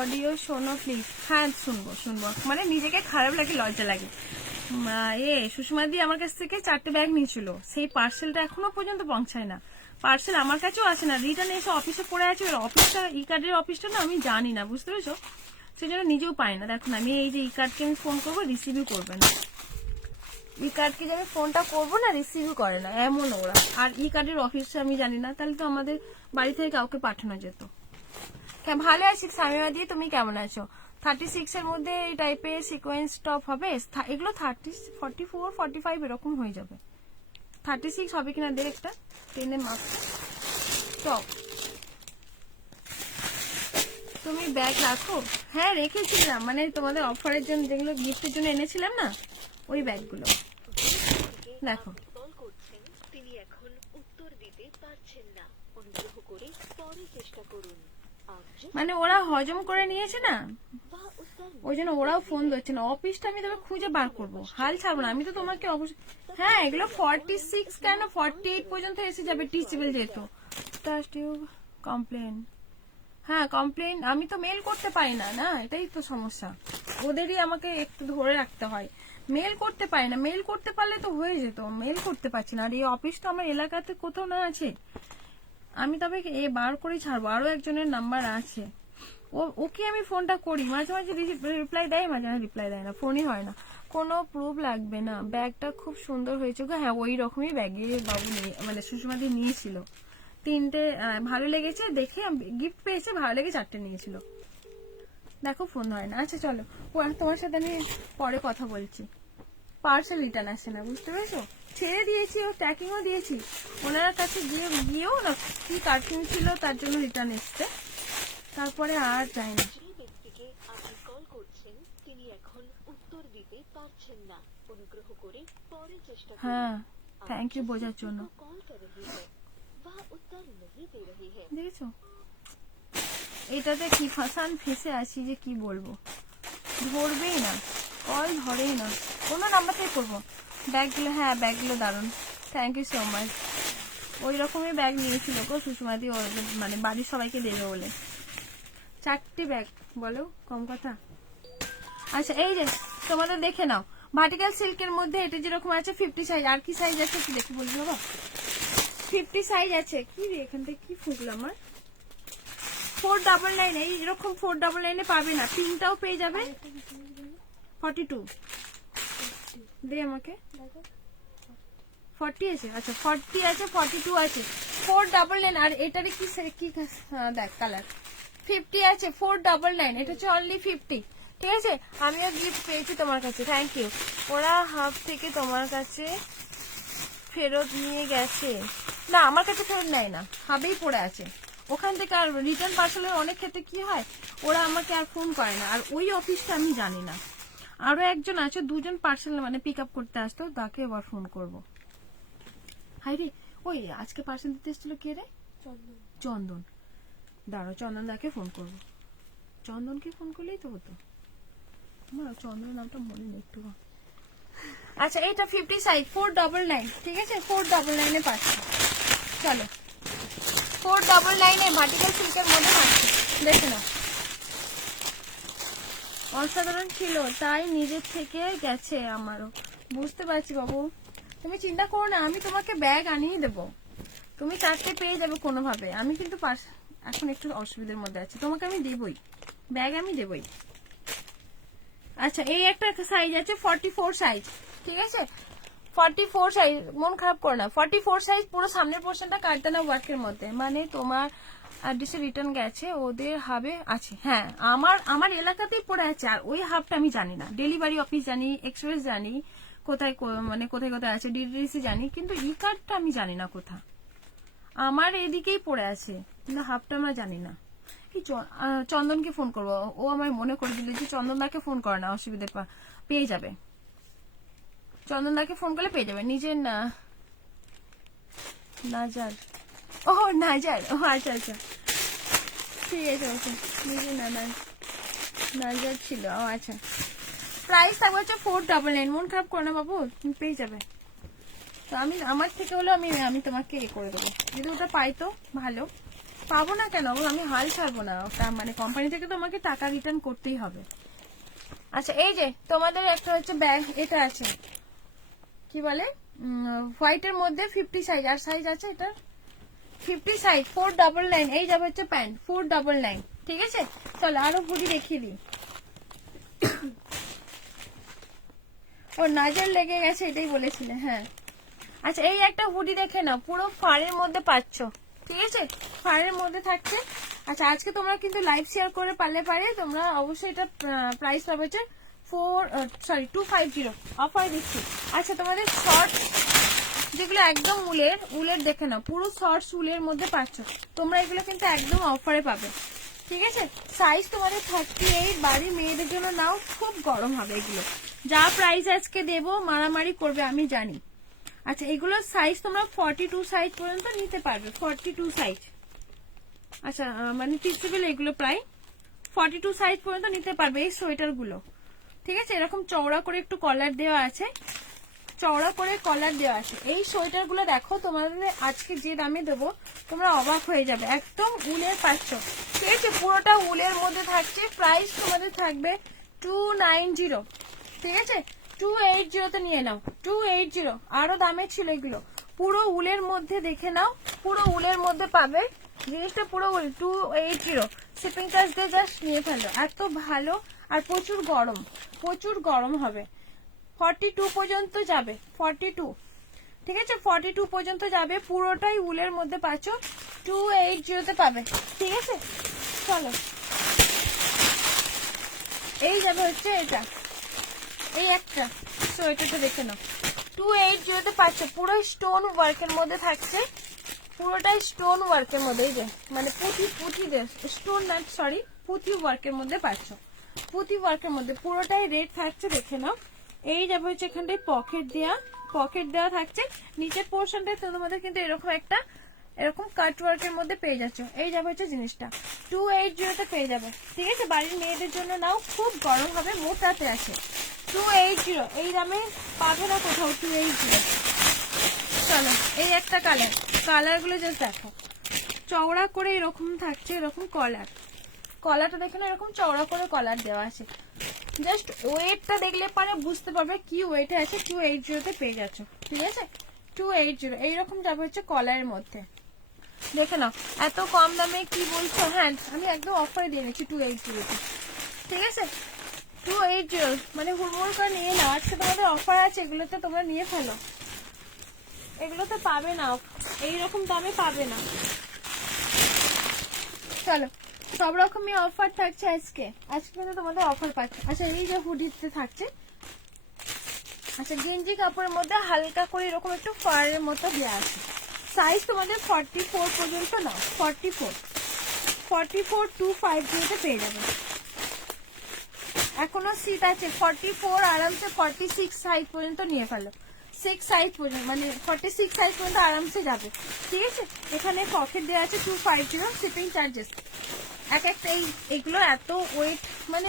অডিও শোনো প্লিজ। হ্যাঁ শুনবো, মানে নিজেকে খারাপ লাগে, লজ্জা লাগে। সুষমা দি আমার কাছ থেকে 4টে ব্যাগ নিয়েছিল, সেই পার্সেলটা এখনো পর্যন্ত পৌঁছায় না। পার্সেল আমার কাছেও আসে না, রিটার্ন এসে অফিসে পড়ে আছে। অফিসটা ই কার্ডের অফিসটা না আমি জানি না, বুঝতে পেরেছো? সেই জন্য নিজেও পাই না। দেখুন আমি এই যে ই কার্ডকে আমি ফোন করবো, রিসিভই করবে না। ই কার্ডকে যে আমি ফোনটা করবো না, রিসিভই করে না, এমন ওরা। আর ই কার্ডের অফিসটা আমি জানি না, তাহলে তো আমাদের বাড়ি থেকে কাউকে পাঠানো যেত। ভালো আছি সামিমা দিয়ে, তুমি কেমন আছো? 36 এর মধ্যে এই টাইপের সিকোয়েন্স টপ হবে, এগুলো 30, 44, 45 এরকম হয়ে যাবে। 36 হবে কিনা দেখ একটা, টেনে মাপ টপ। তুমি ব্যাগ রাখো? হ্যাঁ রেখেছিলাম, মানে তোমাদের অফারের জন্য, যেগুলো গিফটের জন্য এনেছিলাম না, ওই ব্যাগগুলো দেখো। তিনি এখন উত্তর দিতে পারছেন না, অনুগ্রহ করে পরে চেষ্টা করুন। মানে ওরা হজম করে নিয়েছে না, ওই জন্য ওরাও ফোন দিচ্ছে না। অফিসটা আমি তবে খুঁজে বার করবো, হাল ছাড়বো না আমি তো তোমাকে অবশ্যই। হ্যাঁ এগুলো 46 কেন 48 পর্যন্ত এসে যাবে, টিচেবল যেহেতু। কমপ্লেন, হ্যাঁ কমপ্লেন আমি তো মেল করতে পারি না, না এটাই তো সমস্যা। ওদেরই আমাকে একটু ধরে রাখতে হয়, মেল করতে পারি না। মেল করতে পারলে তো হয়ে যেত, মেল করতে পারছি না। আর এই অফিস তো আমার এলাকাতে কোথাও না আছে, আমি তবে এ বার করে ছাড়বো। আরো একজনের নাম্বার আছে, ওকে আমি ফোনটা করি, মাঝে মাঝে রিপ্লাই দেয়, মাঝে মাঝে রিপ্লাই দেয় না, ফোনই হয় না। কোনো প্রুফ লাগবে না, ব্যাগটা খুব সুন্দর হয়েছে। হ্যাঁ ওই রকমই ব্যাগে বাবু মানে সুষমাদি নিয়েছিল, 3টে ভালো লেগেছে দেখে, গিফট পেয়েছে ভালো লেগে 4টে নিয়েছিল। দেখো ফোন হয় না। আচ্ছা চলো, তোমার সাথে আমি পরে কথা বলছি। পার্সেল রিটার্ন আসছে না, বুঝতে পেরেছো? ছেড়ে দিয়েছি, ও ট্যাকিংও দিয়েছি, ওনার কাছে গিয়েও না কি কার্টুন ছিল তার জন্য রিটার্ন এসছে, তারপরে আর যাই না। তিনি এখন উত্তর দিতে পারছেন না, অনুগ্রহ করে পরে চেষ্টা করুন। হ্যাঁ आप থ্যাংক ইউ जिस বোঝার व्यक्ति জন্য। को कॉल कर रही है वह उत्तर नहीं दे रही है। দেখেছো এটাতে কি ফাঁসান ফেসে আছি যে কি বলবো, ধরবেই না, কল ধরেই না। কোনো নাম্বার থেকে করবো। ব্যাগগুলো, হ্যাঁ ব্যাগগুলো দারুণ, থ্যাংক ইউ সো মাচ। ওই রকমই ব্যাগ নিয়েছিল গো সুষমাদি, মানে বাড়ির সবাইকে দেবে বলে। 4টে ব্যাগ, বলো কম কথা। আচ্ছা এই যে তোমাদের দেখে নাও, ভার্টিক্যাল সিল্কের মধ্যে এটা যেরকম আছে 50 সাইজ, আর কি সাইজ আছে একটু দেখে বলবো বাবা। 50 সাইজ আছে। কি রে এখান থেকে কি ফুটলো আমার। 499 এই এরকম 499 পাবে না, পিনটাও পেয়ে যাবে। 42 দে আমাকে। 40 আছে, আচ্ছা 40 আছে, 42 আছে, 499। আর এটারে কি কি দেখ কালার 50 আছে, 499। এটা হচ্ছে অনলি 50। ঠিক আছে, আমিও গিফট পেয়েছি তোমার কাছে, থ্যাংক ইউ। ওরা হাফ থেকে তোমার কাছে ফেরত নিয়ে গেছে না, আমার কাছে ফেরত নেয় না, হাবেই পড়ে আছে ওখান থেকে। আর রিটার্ন পার্সেলের অনেক ক্ষেত্রে কি হয়, ওরা আমাকে আর ফোন করে না, আর ওই অফিসটা আমি জানি না। আরো একজন আছে, 2জন পার্সেল মানে পিক আপ করতে আসতো, তাকে এবার ফোন করব। হাই রে, ওই আজকে পার্সেল দিতে এসেছিল কে রে? চন্দন। দাঁড়াও চন্দন দাকে ফোন করব। চন্দনকে ফোন করলেই তো হতো, আমার চন্দন নামটা মনে নেই একটু। আচ্ছা এটা 50 সাইজ 499, ঠিক আছে 499 এ পাচ্ছি। চলো 499 এ ভার্টিক্যাল সিল্কের মধ্যে পাচ্ছি, দেখে নাও। অসাধারণ ছিল, তাই নিজের থেকে গেছে আমারও। বুঝতে পারছি বাবু, তুমি চিন্তা করো না, আমি তোমাকে ব্যাগ আনিয়ে দেবো, তুমি 4টে পেয়ে যাবে কোনোভাবে। আমি কিন্তু এখন একটু অসুবিধার মধ্যে আছি, তোমাকে আমি দেবই ব্যাগ, আমি দেবই। আচ্ছা এই একটা সাইজ আছে 44 সাইজ, ঠিক আছে 44 সাইজ, মন খারাপ করো না। 44 সাইজ, পুরো সামনের পোর্শনটা কাটদানা ওয়ার্কের মধ্যে, মানে তোমার অ্যাড্রেসে রিটার্ন গেছে, ওদের হাবে আছে। হ্যাঁ আমার এলাকাতেই পড়ে আছে, আর ওই হাবটা আমি জানি না। ডেলিভারি অফিস জানি, এক্সপ্রেস জানি, কোথায় মানে কোথায় কোথায় আছে, ডিডিসি জানি, কিন্তু ই কার্ডটা আমি জানি না কোথা। আমার এদিকেই পড়ে আছে, কিন্তু হাবটা আমরা জানি না। কি চন্দনকে ফোন করবো, ও আমার মনে করে দিল যে চন্দনদাকে ফোন করে না, অসুবিধা পেয়ে যাবে। চন্দনদাকে ফোন করলে পেয়ে যাবে। নিজের না নাজার, ও নাজার, ও আচ্ছা আচ্ছা ঠিক আছে, ওকে নিজের নাজার ছিল, ও আচ্ছা। প্রাইস থাকবে হচ্ছে 499, মন খারাপ করো না বাবু, তুমি পেয়ে যাবে। তো আমি আমার থেকে হলো আমি তোমাকে করে দেবো, যদি ওটা পাই তো ভালো, পাবো না কেন, আমি হাল ছাড়বো না ওটা, মানে কোম্পানি থেকে তো আমাকে টাকা রিটার্ন করতেই হবে। আচ্ছা এই যে তোমাদের একটা হচ্ছে ব্যাগ, এটা আছে কি বলে হোয়াইটের মধ্যে 50 সাইজ, আর সাইজ আছে এটা 50 সাইজ 499, এই যাবে হচ্ছে প্যান্ট 499, ঠিক আছে। চলো আরো ঘুরি দেখিয়ে দিই। ও নাজর লেগে গেছে, এটাই বলেছিলে, হ্যাঁ। আচ্ছা এই একটা হুডি দেখে নাও, পুরো ফাড়ের মধ্যে পাচ্ছ, ঠিক আছে ফাড়ের মধ্যে থাকছে। আচ্ছা আজকে তোমরা কিন্তু লাইভ শেয়ার করে পারে তোমরা অবশ্যই এটা প্রাইস পাবে 250 অফার দিচ্ছি। আচ্ছা তোমাদের শর্ট যেগুলো একদম উলের দেখে নাও, পুরো শর্টস উলের মধ্যে পাচ্ছ তোমরা, এগুলো কিন্তু একদম অফারে পাবে, ঠিক আছে। সাইজ তোমাদের 38, বাড়ি মেয়েদের জন্য নাও, খুব গরম হবে এগুলো। যা প্রাইস আজকে দেবো মারামারি করবে আমি জানি। আচ্ছা এগুলোর সাইজ তোমরা 42 সাইজ পর্যন্ত নিতে পারবে, 42 সাইজ। আচ্ছা মানে টিচেবল এগুলো প্রায় 42 সাইজ পর্যন্ত নিতে পারবে এই সোয়েটার গুলো, ঠিক আছে। এরকম চওড়া করে একটু কলার দেওয়া আছে, চওড়া করে কলার দেওয়া আছে। এই সোয়েটার গুলো দেখো তোমাদের আজকে যে দামে দেবো তোমরা অবাক হয়ে যাবে, একদম উলের পাচ্ছ, ঠিক আছে পুরোটা উলের মধ্যে থাকছে। প্রাইস তোমাদের থাকবে 290, ঠিক আছে 280 তে নিয়ে নাও, 280। আরো দামে ছিল এগুলো, পুরো উলের মধ্যে দেখে নাও, পুরো উলের মধ্যে পাবে জিনিসটা, পুরো উল 280। শিপিং চার্জ দিয়ে জাস্ট নিয়ে ফেলো, এত ভালো। আর প্রচুর গরম হবে। 42 পর্যন্ত যাবে, 42, ঠিক আছে 42 পর্যন্ত যাবে, পুরোটাই উলের মধ্যে পাচ্ছ, 280 তে পাবে, ঠিক আছে। চলো এই যাবে হচ্ছে এটা, এই একটা সোয়েটারটা দেখে নাও, 280 তে পাচ্ছ, পুরো স্টোন ওয়ার্কের মধ্যে থাকছে, পুরোটাই স্টোন ওয়ার্কের মধ্যে, এই যে মানে পুঁথি স্টোন না সরি পুঁথি ওয়ার্কের মধ্যে পাচ্ছ। পুঁতি ওয়ার্কের মধ্যে পুরোটাই রেড থাকছে, দেখে নাও। এই যাবে হচ্ছে এখানটায় পকেট দেওয়া থাকছে, নিচের পোর্শনটায় তোমাদের কিন্তু এরকম কাট ওয়ার্কের মধ্যে পেয়ে যাচ্ছ। এই যাবে হচ্ছে জিনিসটা 280 পেয়ে যাবে, ঠিক আছে। বাড়ির মেয়েদের জন্য নাও, খুব গরম হবে, মোটাতে আছে 280। এই দামে পাবে না কোথাও 280। চলো এই একটা কালার গুলো জাস্ট দেখো, চওড়া করে এরকম থাকছে, এরকম কলারটা দেখে না, এরকম চওড়া করে কলার দেওয়া আছে। জাস্ট ওয়েটটা দেখলে পরে বুঝতে পারবে কি ওয়েটে আছে। 280 পেয়ে যাচ্ছ, ঠিক আছে। 280 এইরকম যাবে হচ্ছে কলারের মধ্যে, দেখে নাও। এত কম দামে কি বলছো? হ্যাঁ আমি একদম অফারে দিয়ে নিচ্ছি 280, ঠিক আছে। 280 মানে হুড়মুড় করে নিয়ে নাও, আজকে তোমাদের অফার আছে, এগুলোতে তোমরা নিয়ে ফেলো। এগুলোতে পাবে না, এইরকম দামে পাবে না। চলো সব রকমই অফার থাকছে আজকে কিন্তু তোমাদের অফার পাচ্ছে। আচ্ছা এই যে হুডিতে থাকছে, আচ্ছা গেঞ্জি কাপড়ের মধ্যে হালকা করে এরকম একটু ফারের মতো দেওয়া আছে। সাইজ তোমাদের 44 পর্যন্ত নাও, 44 250 পেয়ে যাবে। এখনো সিট আছে 44, আরামসে 46 সাইজ পর্যন্ত নিয়ে ফেলো। 6 সাইজ পর্যন্ত মানে 46 সাইজ পর্যন্ত আরামসে যাবে, ঠিক আছে। এখানে পকেট দেওয়া আছে 250, শিপিং চার্জেস এক একটা। এইগুলো এত ওয়েট মানে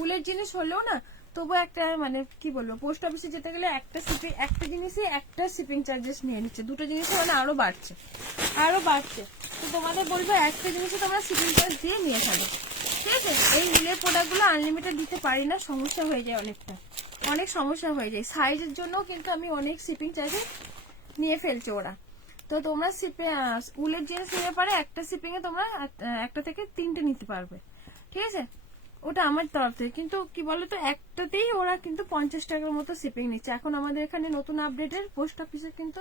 উলের জিনিস হলেও না, তবু একটা মানে কি বলবো, পোস্ট অফিসে যেতে গেলে একটা জিনিসই একটা শিপিং চার্জেস নিয়ে নিচ্ছে, দুটো জিনিস মানে আরো বাড়ছে। তো তোমাদের বলবো একটা জিনিসে তোমরা শিপিং চার্জ দিয়ে নিয়ে ফেলো, ঠিক আছে। এই উলের প্রোডাক্টগুলো আনলিমিটেড দিতে পারি না, সমস্যা হয়ে যায়, অনেক সমস্যা হয়ে যায়। সাইজের জন্য কিন্তু আমি অনেক শিপিং চার্জে নিয়ে ফেলছি ওরা। তো তোমরা উলের জিনিস নিতে পারে, একটা শিপিং এ তোমরা একটা থেকে 3টে নিতে পারবে, ঠিক আছে। ওটা আমার তরফ থেকে, কিন্তু কি বলতো একটাতেই ওরা কিন্তু 50 টাকার মতো শিপিং নিচ্ছে। এখন আমাদের এখানে নতুন আপডেটের পোস্ট অফিসে কিন্তু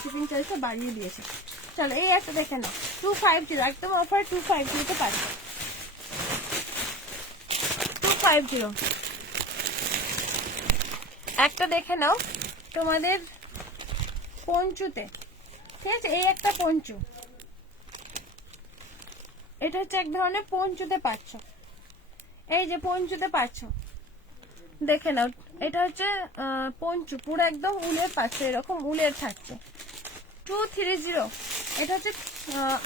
শিপিং চার্জটা বাড়িয়ে দিয়েছে। চলো এই একটা দেখে নাও 250, একদম অফার 250 তে পাচ্ছো। 250 একটা দেখে নাও তোমাদের পঞ্চুতে, ঠিক আছে। এই একটা পঞ্চু, এটা হচ্ছে এক ধরনের পঞ্চুতে পাচ্ছ, এই যে পঞ্চুতে পাচ্ছ, দেখে নাও। এটা হচ্ছে পঞ্চু, পুরো একদম উলের পাচ্ছ, এরকম উলের থাকছে 230। এটা হচ্ছে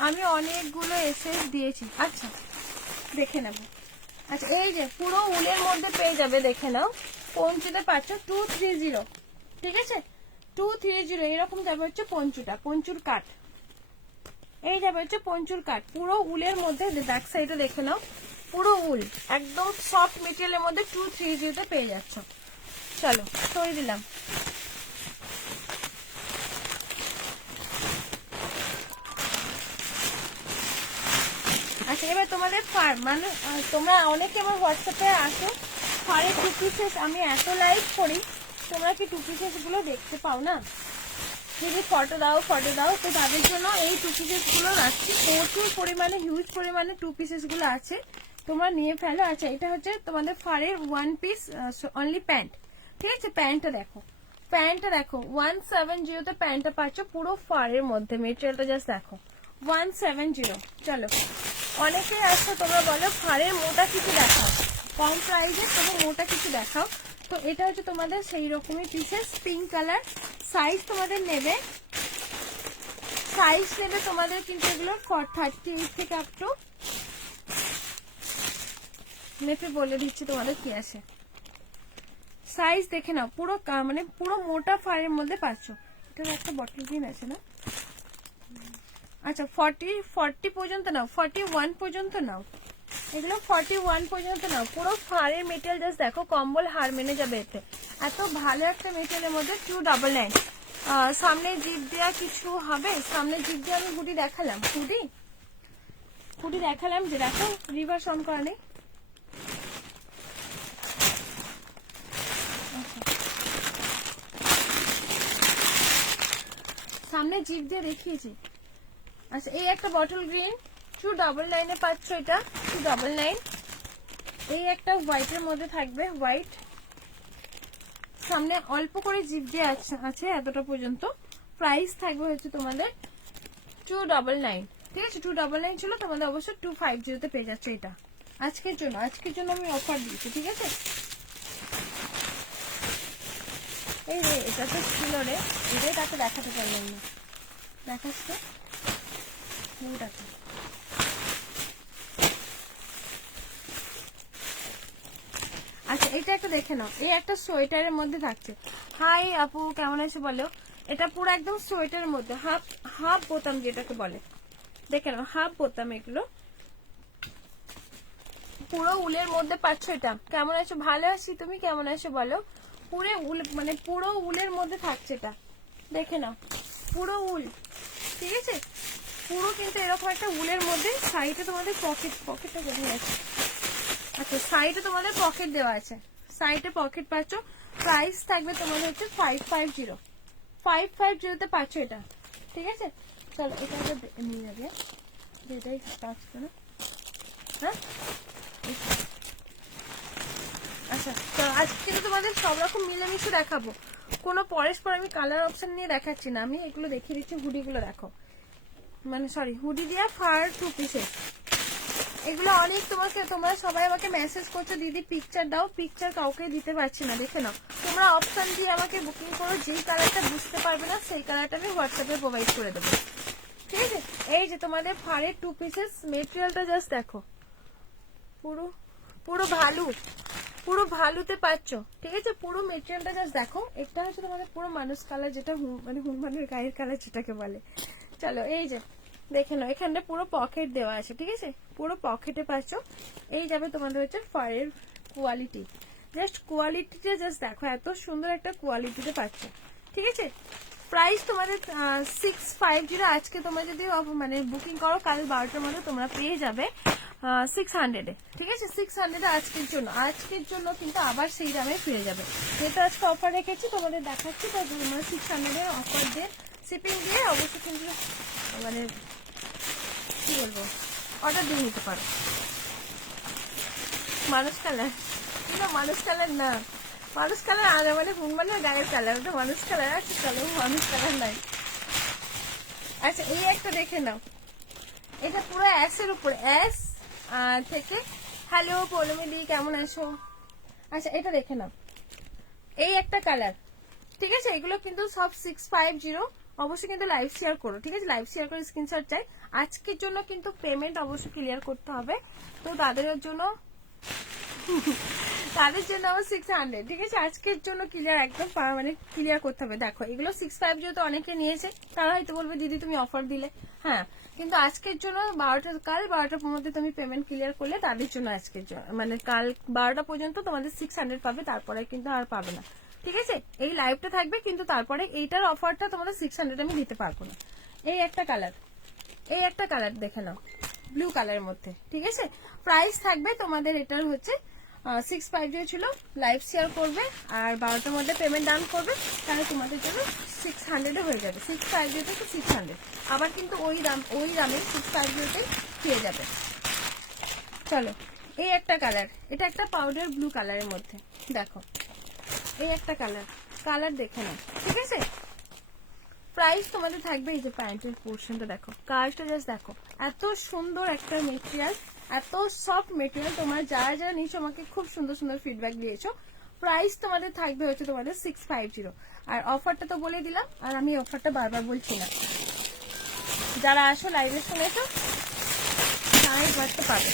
আমি অনেকগুলো এসে দিয়েছি, আচ্ছা দেখে নেব। আচ্ছা এই যে পুরো উলের মধ্যে পেয়ে যাবে, দেখে নাও। পঞ্চুতে পাচ্ছ 230, ঠিক আছে। 230 এরকম যাবে হচ্ছে পঞ্চুর কাট। এই যাবে হচ্ছে পঞ্চুর কাট, পুরো উলের মধ্যে, ব্যাক সাইডে দেখে নাও, পুরো উল একদম সফট মেটেরিয়ালের মধ্যে 230 পেয়ে যাচ্ছ। চলো সরিয়ে দিলাম। আচ্ছা এবার তোমাদের ফার মানে তোমরা অনেকে আমার হোয়াটসঅ্যাপে আসো, ফারের 2 পিসেস আমি এত লাইক করি, তোমরা কি 2 পিসেস গুলো দেখতে পাও না? যদি ফটো দাও, তো তাদের জন্য এই 2 পিসেস গুলো রাখছি, প্রচুর পরিমাণে হিউজ পরিমাণে 2 পিসেস গুলো আছে, তোমরা নিয়ে ফেলো। আচ্ছা এটা হচ্ছে তোমাদের ফারের 1 পিস অনলি প্যান্ট, ঠিক আছে। প্যান্টটা দেখো 170 তে প্যান্টটা পাচ্ছ, পুরো ফারের মধ্যে, মেটেরিয়ালটা জাস্ট দেখো 170। চলো অনেকে আসছো তোমরা বলো ফারের মোটা কিছু দেখাও, কম প্রাইসে তবে মোটা কিছু দেখাও। তো এটা হচ্ছে তোমাদের সেই রকমই পিসেস, পিঙ্ক কালার। সাইজ তোমাদের নেবে তোমাদের কিন্তু এগুলো 38 থেকে আপ টু, মেপে বলে দিচ্ছি তোমাদের কি আছে। সাইজ দেখে নাও, পুরো মানে পুরো মোটা ফারের মধ্যে পাচ্ছ। এটার একটা বটল গ্রিন আছে না, আচ্ছা 40 পর্যন্ত নাও, 41 পর্যন্ত নাও, এগুলো 41 পর্যন্ত নাও। পুরো ফারের মেটেরিয়াল জাস্ট দেখো, কম্বল হার মেনে যাবে এতে, এত ভালো একটা মেটেরিয়ালের মধ্যে 299। সামনে জিপ দেওয়া কিছু হবে, সামনে জিপ দিয়ে আমি হুডি দেখালাম, যে দেখো রিভার্স অন করা নেই। সামনে জিপ দিয়ে দেখিয়েছি। আচ্ছা এই একটা বটল গ্রিন 299 পাচ্ছ, এটা 299। এই একটা হোয়াইটের মধ্যে থাকবে, হোয়াইট, সামনে অল্প করে জিপ দিয়ে আছে এতটা পর্যন্ত। প্রাইস থাকবে হচ্ছে তোমাদের 299, ঠিক আছে। 299 ছিল, তোমাদের অবশ্যই 250 পেয়ে যাচ্ছে এটা। আজকের জন্য আমি অফার দিয়েছি, ঠিক আছে? এই রে, এটা তো ছিল রে, এটাই তাকে দেখাতে পারলাম না। দেখাচ্ছে মুখটাকে। আচ্ছা এটা একটু দেখে নাও, এই একটা সোয়েটারের মধ্যে থাকছে। হাই আপু, কেমন আছো বলো? এটা পুরো একদম সোয়েটারের মধ্যে, হাফ হাফ বোতাম যেটাকে বলে, দেখে নাও হাফ বোতাম। এগুলো পুরো উলের মধ্যে পাচ্ছ। এটা কেমন আছো? ভালো আছি, তুমি কেমন আছো বলো? পুরো উল, মানে পুরো উলের মধ্যে থাকছে এটা, দেখে নাও পুরো উল, ঠিক আছে? পুরো কিন্তু এরকম একটা উলের মধ্যে। সাইডে তোমাদের পকেটটা কোথায় আছে? আচ্ছা সাইডে তোমাদের পকেট দেওয়া আছে, সাইডে পকেট পাচ্ছ। প্রাইস থাকবে তোমাদের হচ্ছে 550 পাচ্ছ এটা, ঠিক আছে? চলো এটা নিয়ে যাবে, যেটাই পাচ্ছ না। হ্যাঁ আচ্ছা, তো আজকে কিন্তু তোমাদের সব রকম মিলেমিশে দেখাবো, কোনো পরস্পর আমি কালার অপশন নিয়ে দেখাচ্ছি না। আমি এগুলো দেখিয়ে দিচ্ছি। হুডিগুলো দেখো, মানে সরি হুডি দিয়া ফার 2 পিসেস। এগুলো অনেক তোমরা সবাই আমাকে মেসেজ করছো, দিদি পিকচার দাও, পিকচার কাউকে দিতে পারছি না। দেখে নাও, তোমরা অপশন দিয়ে আমাকে বুকিং করো, যেই কালারটা বুঝতে পারবে না সেই কালারটা আমি হোয়াটসঅ্যাপে প্রোভাইড করে দেবো, ঠিক আছে? এই যে তোমাদের ফারের 2 পিসেস, মেটেরিয়ালটা জাস্ট দেখো, পুরো পুরো পুরো ভালুতে পাচ্ছ, ঠিক আছে? পুরো মেটেরিয়ালটা জাস্ট দেখো। এটা হচ্ছে তোমাদের পুরো মানুষ কালার, যেটা মানে হুমানের গায়ের কালার যেটাকে বলে। চলো এই যে দেখে নাও, এখানটা পুরো পকেট দেওয়া আছে, ঠিক আছে? পুরো পকেটে পাচ্ছ। এই যাবে তোমাদের হচ্ছে ফারের কোয়ালিটি, জাস্ট কোয়ালিটিটা জাস্ট দেখো, এত সুন্দর একটা কোয়ালিটিতে পাচ্ছ, ঠিক আছে? প্রাইস তোমাদের 650। আজকে তোমরা যদি মানে বুকিং করো কাল 12টার মধ্যে তোমরা পেয়ে যাবে 600-এ, ঠিক আছে? 600-এ আজকের জন্য কিন্তু আবার সেই দামে ফিরে যাবে। যেহেতু আজকে অফার রেখেছি তোমাদের দেখাচ্ছি, তো তোমরা 600-এর অফার দিয়ে শিপিং দিয়ে অবশ্যই কিন্তু মানে কি বলবো অর্ডার দিয়ে নিতে পারো। মানুষ কালার না, মানুষ কালার না, মানুষ কালার আর মানে হুনমানের গায়ের কালার, ওটা মানুষ কালার আছে। চলো মানুষ কালার নাই। আচ্ছা এই একটা দেখে নাও, এটা পুরো অ্যাশের উপর, অ্যাশ থেকে। হ্যালো পৌলমিদি, কেমন আছো? আচ্ছা এটা দেখে নাও, এই একটা কালার, ঠিক আছে? এগুলো কিন্তু সব 650। অবশ্যই কিন্তু লাইভ শেয়ার করো, ঠিক আছে? লাইভ শেয়ার করে স্ক্রিনশট চাই। আজকের জন্য কিন্তু পেমেন্ট অবশ্যই ক্লিয়ার করতে হবে, তো তাদের জন্য আমার 600, ঠিক আছে? আজকের জন্য ক্লিয়ার, একদম মানে ক্লিয়ার করতে হবে। দেখো এগুলো 650 তো অনেকে নিয়েছে, তারা হয়তো বলবে দিদি তুমি অফার দিলে। হ্যাঁ, কিন্তু আজকের জন্য কাল 12টার মধ্যে তুমি পেমেন্ট ক্লিয়ার করলে তাদের জন্য আজকের জন্য মানে কাল 12টা পর্যন্ত তোমাদের 600 পাবে, তারপরে কিন্তু আর পাবে না, ঠিক আছে? এই লাইভটা থাকবে, কিন্তু তারপরে এইটার অফারটা তোমাদের 600 আমি দিতে পারবো না। এই একটা কালার দেখে নাও, ব্লু কালারের মধ্যে, ঠিক আছে? প্রাইস থাকবে তোমাদের এটার হচ্ছে 650 ছিল। লাইভ শেয়ার করবে আর 12টার মধ্যে পেমেন্ট ডান করবে, তাহলে তোমাদের জন্য 600-এ হয়ে যাবে। 650 থেকে 600 আবার কিন্তু ওই দামে 650-তে পেয়ে যাবে। চলো এই একটা কালার, এটা একটা পাউডার ব্লু কালারের মধ্যে, দেখো এই একটা কালার দেখে নাও, ঠিক আছে? প্রাইস তোমাদের থাকবে, এই যে প্যান্টের পোর্শনটা দেখো, কাজটা জাস্ট দেখো, এত সুন্দর একটা মেটেরিয়াল, এত সফট মেটেরিয়াল। তোমরা যারা নিয়েছো আমাকে খুব সুন্দর সুন্দর ফিডব্যাক দিয়েছো। প্রাইস তোমাদের থাকবে হচ্ছে তোমাদের 650। আর অফারটা তো বলে দিলাম, আর আমি অফারটা বারবার বলছি না। যারা আসো লাইভে শুনেছো তারাই বাড়তে পারবে।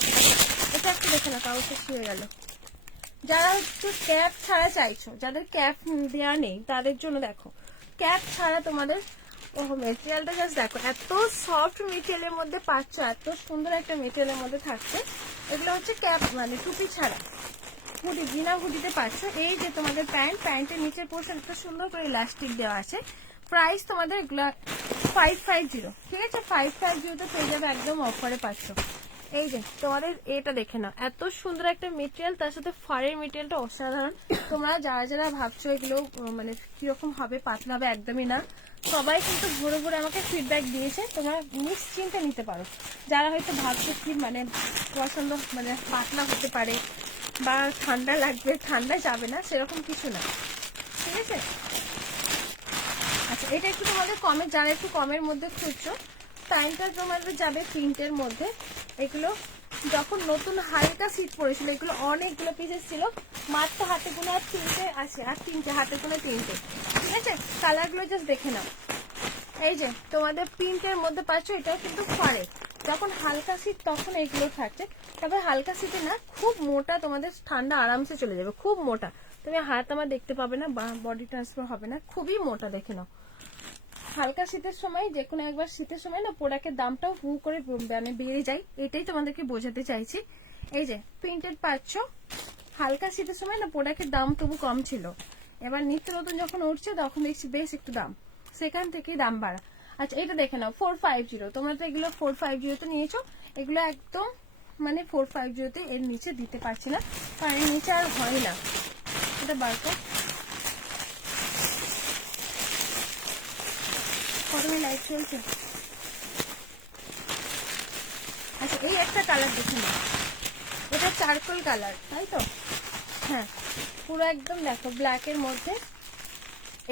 এটা একটু দেখে না, কাগজটা শুয়ে গেল। যারা একটু ক্যাপ ছাড়া চাইছো, যাদের ক্যাপ দেওয়া নেই তাদের জন্য দেখো, ক্যাপ ছাড়া তোমাদের মেটেরিয়ালটা জাস্ট দেখো, এত সফট মেটেরিয়ালের মধ্যে পাচ্ছ, এত সুন্দর একটা মেটেরিয়ালের মধ্যে থাকছে। এগুলো হচ্ছে ক্যাপ মানে টুপি ছাড়া হুডি, বিনা হুডিতে পাচ্ছ। এই যে তোমাদের প্যান্টের নিচের পোর্শন এত সুন্দর করে ইলাস্টিক দেওয়া আছে। প্রাইস তোমাদের এগুলো 550, ঠিক আছে? 550-তে পেয়ে যাবে, একদম অফারে পাচ্ছ। এই যে তোমাদের এটা দেখে নাও, এত সুন্দর একটা মেটেরিয়াল, তার সাথে ফারের মেটেরিয়ালটা অসাধারণ। তোমরা যারা ভাবছো এগুলো মানে কিরকম হবে, পাতলা হবে, একদমই না। সবাই কিন্তু ঘুরে ঘুরে আমাকে ফিডব্যাক দিয়েছে, তোমরা নিশ্চিন্তে নিতে পারো। যারা হয়তো ভাবছো কি মানে পছন্দ মানে পাতলা হতে পারে বা ঠান্ডা লাগবে, ঠান্ডা যাবে না, সেরকম কিছু না, ঠিক আছে? আচ্ছা এটা একটু তোমাদের কমের, যারা একটু কমের মধ্যে খুঁজছো, টাইমটা তোমাদের যাবে প্রিন্টের মধ্যে। এগুলো যখন নতুন হালকা শীত পড়েছিল, এগুলো অনেকগুলো পিসেস ছিল, মাত্র হাতে গুলো আর 3টে আছে, আর 3টে হাতে গুলো 3টে। ঠিক আছে, কালারগুলো জাস্ট দেখে নাও। এই যে তোমাদের প্রিন্টের মধ্যে পাচ্ছ, এটাও কিন্তু ফারে। যখন হালকা শীত তখন এইগুলো থাকছে, তবে হালকা শীতে না, খুব মোটা, তোমাদের ঠান্ডা আরামসে চলে যাবে, খুব মোটা। তুমি হাত আমার দেখতে পাবে না, বডি ট্রান্সফার হবে না, খুবই মোটা, দেখে নাও। হালকা শীতের সময়, যে কোনো একবার শীতের সময় না প্রোডাক্টের দামটাও হু করে মানে বেড়ে যায়, এটাই তোমাদেরকে বোঝাতে চাইছি। এই যে প্রিন্টেড পাচ্ছ, হালকা শীতের সময় না প্রোডাক্টের দাম তবু কম ছিল, এবার নিত্য নতুন যখন উঠছে তখন দেখছি বেশ একটু দাম, সেখান থেকেই দাম বাড়া। আচ্ছা এটা দেখে নাও 450, তোমরা তো এগুলো 450 নিয়েছো, এগুলো একদম মানে 450 এর নিচে দিতে পারছি না, কারণ এর নিচে আর হয় না। এটা বার কর, কতগুলো লাইট চলছে। আচ্ছা এই একটা কালার দেখে নাও, এটা চারকোল কালার, তাই তো? হ্যাঁ, পুরো একদম দেখো ব্ল্যাকের মধ্যে,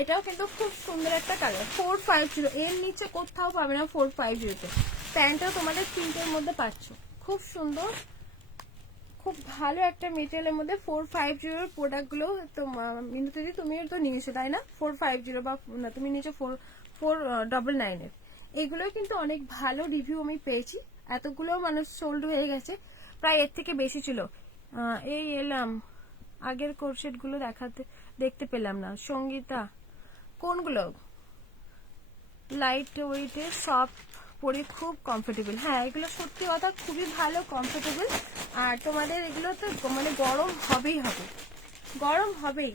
এটাও কিন্তু খুব সুন্দর একটা কালার। 450, এর নিচে কোথাও পাবে না 450-তে। প্যান্টটাও তোমাদের প্রিন্টের মধ্যে পাচ্ছ, খুব সুন্দর, খুব ভালো একটা মেটেরিয়ালের মধ্যে 450 প্রোডাক্টগুলো। তো মিনতি তুমিও তো নিয়েছো তাই না, 450 বা না তুমি নিয়েছো 499-এর। এগুলো কিন্তু অনেক ভালো রিভিউ আমি পেয়েছি, এতগুলো মানুষ সোল্ড হয়ে গেছে, প্রায় এর থেকে বেশি ছিল। এই এলাম, আগের কোর্সেট গুলো দেখতে পেলাম না। সঙ্গীতা কোনগুলো? লাইট ওয়েটের, সব পরে খুব কমফোর্টেবল। হ্যাঁ এগুলো সত্যি কথা খুবই ভালো, কমফোর্টেবল। আর তোমাদের এগুলো তো মানে গরম হবেই হবে, গরম হবেই।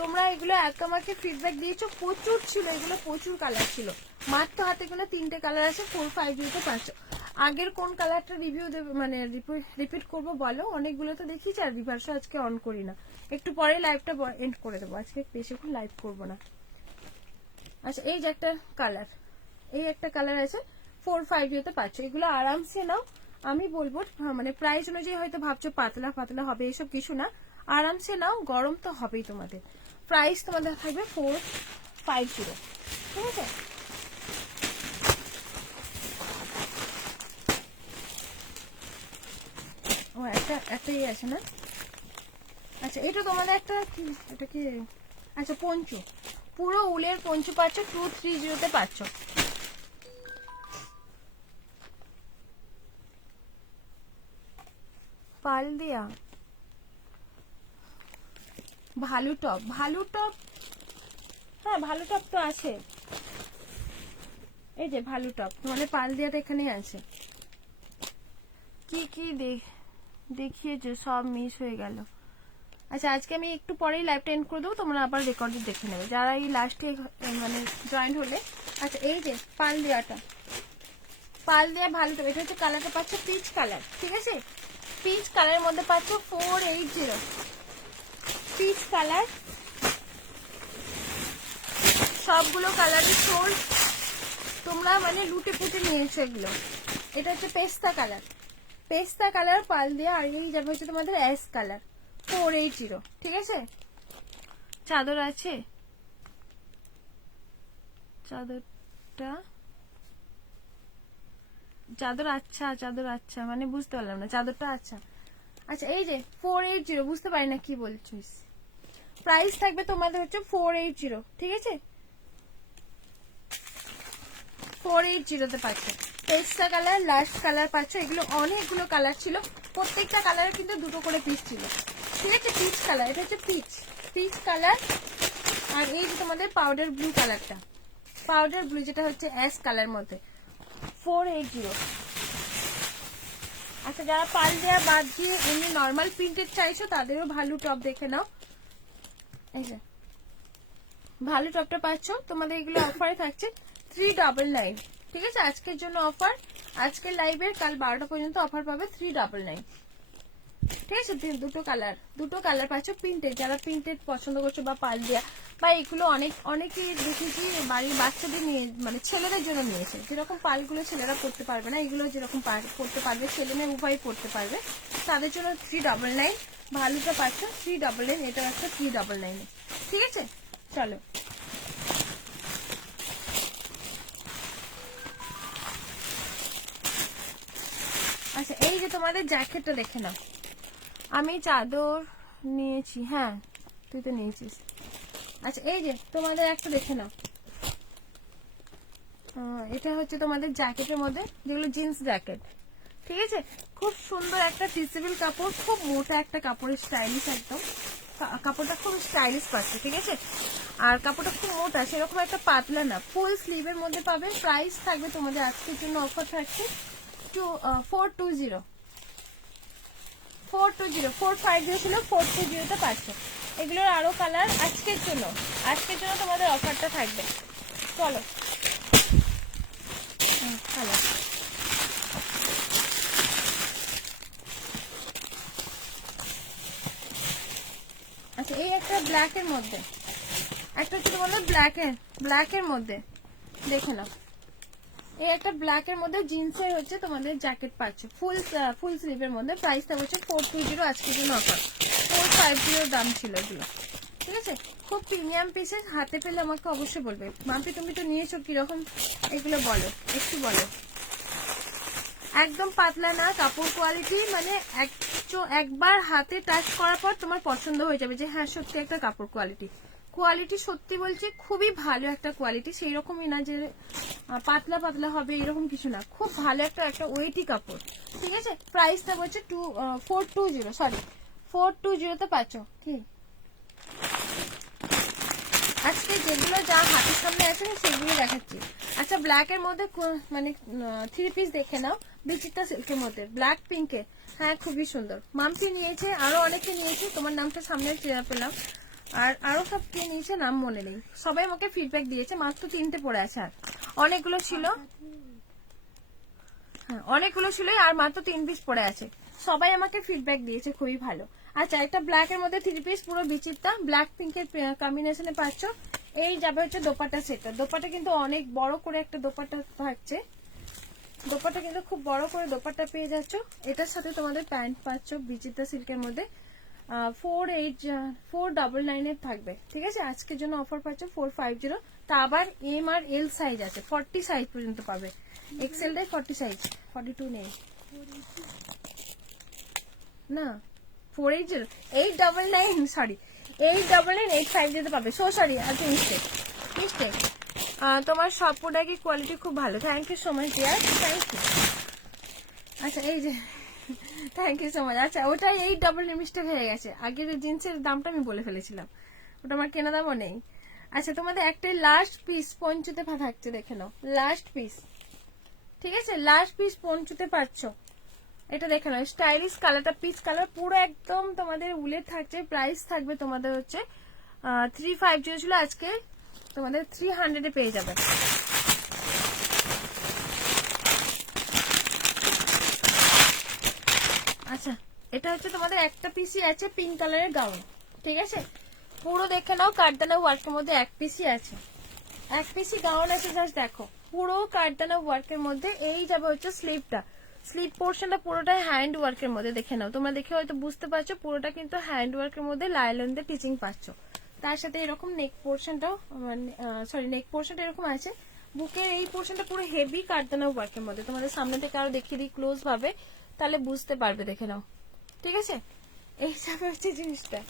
তোমরা এগুলো এক আমাকে ফিডব্যাক দিয়েছো, প্রচুর ছিল এগুলো, প্রচুর কালার ছিল, মাত্র হাতে কোনো 3টে কালার আছে, 450-তে পাচ্ছ। আগের কোন কালারটা রিভিউ দেবে মানে রিপিট করবো বলো? অনেকগুলো তো দেখিয়েছি, আর রিভার্সও আজকে অন করি না, একটু পরে লাইভটা এন্ড করে দেবো, আজকে বেশিক্ষণ লাইভ করবো না। আচ্ছা এই যে একটা কালার, এই একটা কালার আছে, 450-তে পাচ্ছ। এগুলো আরামসে নাও, আমি বলবো মানে প্রাইস অনুযায়ী হয়তো ভাবছো পাতলা পাতলা হবে, এসব কিছু না, আরামসে নাও, গরম তো হবেই তোমাদের। প্রাইস তোমাদের থাকবে 450, ঠিক আছে? ও একটাই আছে না? আচ্ছা এটা তোমাদের একটা কি, এটা কি? আচ্ছা পঞ্চু, পুরো উলের পঞ্চু পাচ্ছ, 230-তে পাচ্ছ। পাল দিয়া ভালু টপ, ভালু টপ, হ্যাঁ ভালু টপ তো আছে, এই যে ভালু টপ তোমাদের পাল দিয়াতে এখানে আছে। কি কি দেখিয়েছে সব মিস হয়ে গেল। আচ্ছা আজকে আমি একটু পরেই লাইভটা এন্ড করে দেবো, তোমরা আবার রেকর্ডে দেখে নেবে যারা এই লাস্টে মানে জয়েন হলে। আচ্ছা এই যে পাল দেওয়াটা, পাল দেওয়া ভালো টপ, এটা হচ্ছে কালারটা পাচ্ছ পিচ কালার, ঠিক আছে? পিচ কালারের মধ্যে পাচ্ছ 480, পিচ কালার, সবগুলো কালারই সোল্ড, তোমরা মানে লুটে পুটে নিয়েছো এগুলো। এটা হচ্ছে পেস্তা কালার, পেস্তা কালার পাল দিয়ে, আর এই যাবে হচ্ছে তোমাদের অ্যাশ কালার, 480, ঠিক আছে? চাদর আছে, চাদরটা, চাদর আচ্ছা মানে বুঝতে পারলাম না, চাদরটা আচ্ছা। আচ্ছা এই যে 480, বুঝতে পারি না কি বলছিস। প্রাইস থাকবে তোমাদের হচ্ছে 480, ঠিক আছে? 480-তে পাচ্ছ। পেস্তা কালার, লাস্ট কালার পাচ্ছ, এগুলো অনেকগুলো কালার ছিল, প্রত্যেকটা কালারে কিন্তু দুটো করে পিস ছিল, ঠিক আছে? পিচ কালার, এটা হচ্ছে পিচ কালার। আর এই যে তোমাদের পাউডার ব্লু কালারটা, পাউডার ব্লু যেটা হচ্ছে অ্যাশ কালার মধ্যে, 480। আচ্ছা যারা পাল দেওয়া বাদ দিয়ে এমনি নর্মাল প্রিন্টেড চাইছো তাদেরও ভালো টপ দেখে নাও। এই যে ভালো টপটা পাচ্ছ, তোমাদের এগুলো অফারে থাকছে 399, ঠিক আছে? আজকের জন্য অফার, আজকের লাইভের কাল 12টা পর্যন্ত অফার পাবে 399, ঠিক আছে? দুটো কালার পাচ্ছ প্রিন্টেড, যারা প্রিন্টেড পছন্দ করছো বা পাল দেওয়া, বা এগুলো অনেকেই দেখেছি বাড়ির বাচ্চাদের নিয়ে মানে ছেলেদের জন্য নিয়েছে, যেরকম পালগুলো ছেলেরা পড়তে পারবে না, এগুলো যেরকম পড়তে পারবে ছেলে মেয়ে উভয় পড়তে পারবে, তাদের জন্য 399। ভালোটা পাচ্ছ 399, এটা একটা 399, ঠিক আছে? চলো আচ্ছা এই যে তোমাদের জ্যাকেটটা দেখে নাও, আমি চাদর নিয়েছি, হ্যাঁ তুই তো নিয়েছিস। আচ্ছা এই যে তোমাদের একটা দেখে নাও, এটা হচ্ছে তোমাদের জ্যাকেটের মধ্যে, যেগুলো জিন্স জ্যাকেট, ঠিক আছে। খুব সুন্দর একটা ফিজিবল কাপড়, খুব মোটা একটা কাপড়, স্টাইলিশ একদম। কাপড়টা খুব স্টাইলিশ পাচ্ছে, ঠিক আছে। আর কাপড়টা খুব মোটা, সেরকম একটা পাতলা না, ফুল স্লিভের মধ্যে পাবে। প্রাইস থাকবে তোমাদের আজকের জন্য অফার থাকছে 420 450 ছিল, 420 পাচ্ছ। এগুলোর আরো কালার আজকের জন্য তোমাদের অফারটা থাকবে। চলো কালার, আচ্ছা এই একটা ব্ল্যাকের মধ্যে, একটা হচ্ছে তোমাদের ব্ল্যাকের মধ্যে দেখে নাও। এই একটা ব্ল্যাকের মধ্যে জিন্সের হচ্ছে তোমাদের জ্যাকেট পাচ্ছ, ফুল স্লিভের মধ্যে। প্রাইসটা হচ্ছে 420, আজকের জন্য অফার। 450 দাম ছিল এগুলো, ঠিক আছে। খুব প্রিমিয়াম পিসেস, হাতে পেলে আমাকে অবশ্যই বলবে। মাম্পি তুমি তো নিয়েছো, কিরকম এগুলো বলো, একটু বলো। একদম পাতলা না, কাপড় কোয়ালিটি মানে একবার হাতে টাচ করার পর তোমার পছন্দ হয়ে যাবে যে হ্যাঁ সত্যি একটা কাপড় কোয়ালিটি সত্যি বলছি খুবই ভালো একটা কোয়ালিটি। সেই রকমই না যে পাতলা পাতলা হবে, এরকম কিছু না, খুব ভালো একটা ওয়েটি কাপড়, ঠিক আছে। প্রাইসটা বলছে 420 পাচ্ছ। কি আজকে যেগুলো যা হাতের সামনে আছে সেগুলো দেখাচ্ছি। আচ্ছা ব্ল্যাকের মধ্যে মানে 3 পিস দেখে নাও, বিচিত্রা সিল্কের মধ্যে, ব্ল্যাক পিঙ্কে, হ্যাঁ খুবই সুন্দর। মাম্পি নিয়েছে, আরো অনেকে নিয়েছে, তোমার নামটা সামনে চেনা পেলাম। আর আরো সব কে নিয়েছে নাম মনে নেই, সবাই আমাকে ফিডব্যাক দিয়েছে। মাত্র 3টে পড়ে আছে, আর অনেকগুলো ছিল, হ্যাঁ অনেকগুলো ছিল, আর মাত্র 3 পিস পড়ে আছে। সবাই আমাকে ফিডব্যাক দিয়েছে, খুবই ভালো। আচ্ছা একটা ব্ল্যাকের মধ্যে 3 পিস পুরো বিচিত্রা ব্ল্যাক পিঙ্কের কম্বিনেশনে পাচ্ছ। এই যাবে হচ্ছে দোপাট্টা সেটটা। দোপাট্টা কিন্তু অনেক বড় করে একটা দোপাট্টা থাকছে, দোপাট্টা কিন্তু খুব বড় করে দোপাট্টা পেয়ে যাচ্ছ। এটার সাথে তোমাদের প্যান্ট পাচ্ছ বিচিত্রা সিল্কের মধ্যে। 499 এর থাকবে, ঠিক আছে। আজকের জন্য অফার পাচ্ছ 450। তা আবার এম আর এল সাইজ আছে, 40 সাইজ পর্যন্ত পাবে। এক্সেল টাই 40 সাইজ, 42 নেই না। 480 899 সরি 899 850 পাবে। সো সরি আজকে মিস্টেক। তোমার সব প্রোডাক্টই কোয়ালিটি খুব ভালো। Thank you so much dear, thank you. আচ্ছা এই যে থ্যাংক ইউ সো মাচ। আচ্ছা ওটাই 899 মিস্টেক হয়ে গেছে, আগের জিন্সের দামটা আমি বলে ফেলেছিলাম, ওটা আমার কেনা দামও নেই। আচ্ছা তোমাদের একটাই লাস্ট পিস পঞ্চুতে থাকছে, দেখে নাও লাস্ট পিস, ঠিক আছে। লাস্ট পিস পঞ্চুতে পাচ্ছ, এটা দেখে নাও। স্টাইলিশ কালারটা পিচ কালার, পুরো একদম তোমাদের উলের থাকছে। প্রাইস থাকবে তোমাদের হচ্ছে 350 ছিল, আজকে তোমাদের 300 পেয়ে যাবে। আচ্ছা এটা হচ্ছে তোমাদের একটা পিসই আছে, পিঙ্ক কালারের গাউন, ঠিক আছে। পুরো দেখে নাও, কারদানা ওয়ার্কের মধ্যে এক পিসই আছে, এক পিসই গাউন আছে। জাস্ট দেখো পুরো কারদানা ওয়ার্কের মধ্যে। এই যাবে হচ্ছে স্লিভটা, স্লিভ পোর্শনটা পুরোটাই হ্যান্ড ওয়ার্কের মধ্যে। দেখে নাও, তোমরা দেখে হয়তো বুঝতে পারছো, পুরোটা কিন্তু হ্যান্ড ওয়ার্কের মধ্যে লাইলন দিয়ে টিচিং পাচ্ছ। তার সাথে এরকম নেক পোর্শনটাও নেক পোর্শনটা এরকম আছে। বুকের এই পোর্শনটা পুরো হেভি কারদানা ওয়ার্কের মধ্যে। তোমাদের সামনে থেকে আরো দেখিয়ে দিই ক্লোজ ভাবে, তাহলে বুঝতে পারবে, দেখে নাও, ঠিক আছে। এই যাবে হচ্ছে জিনিসটা।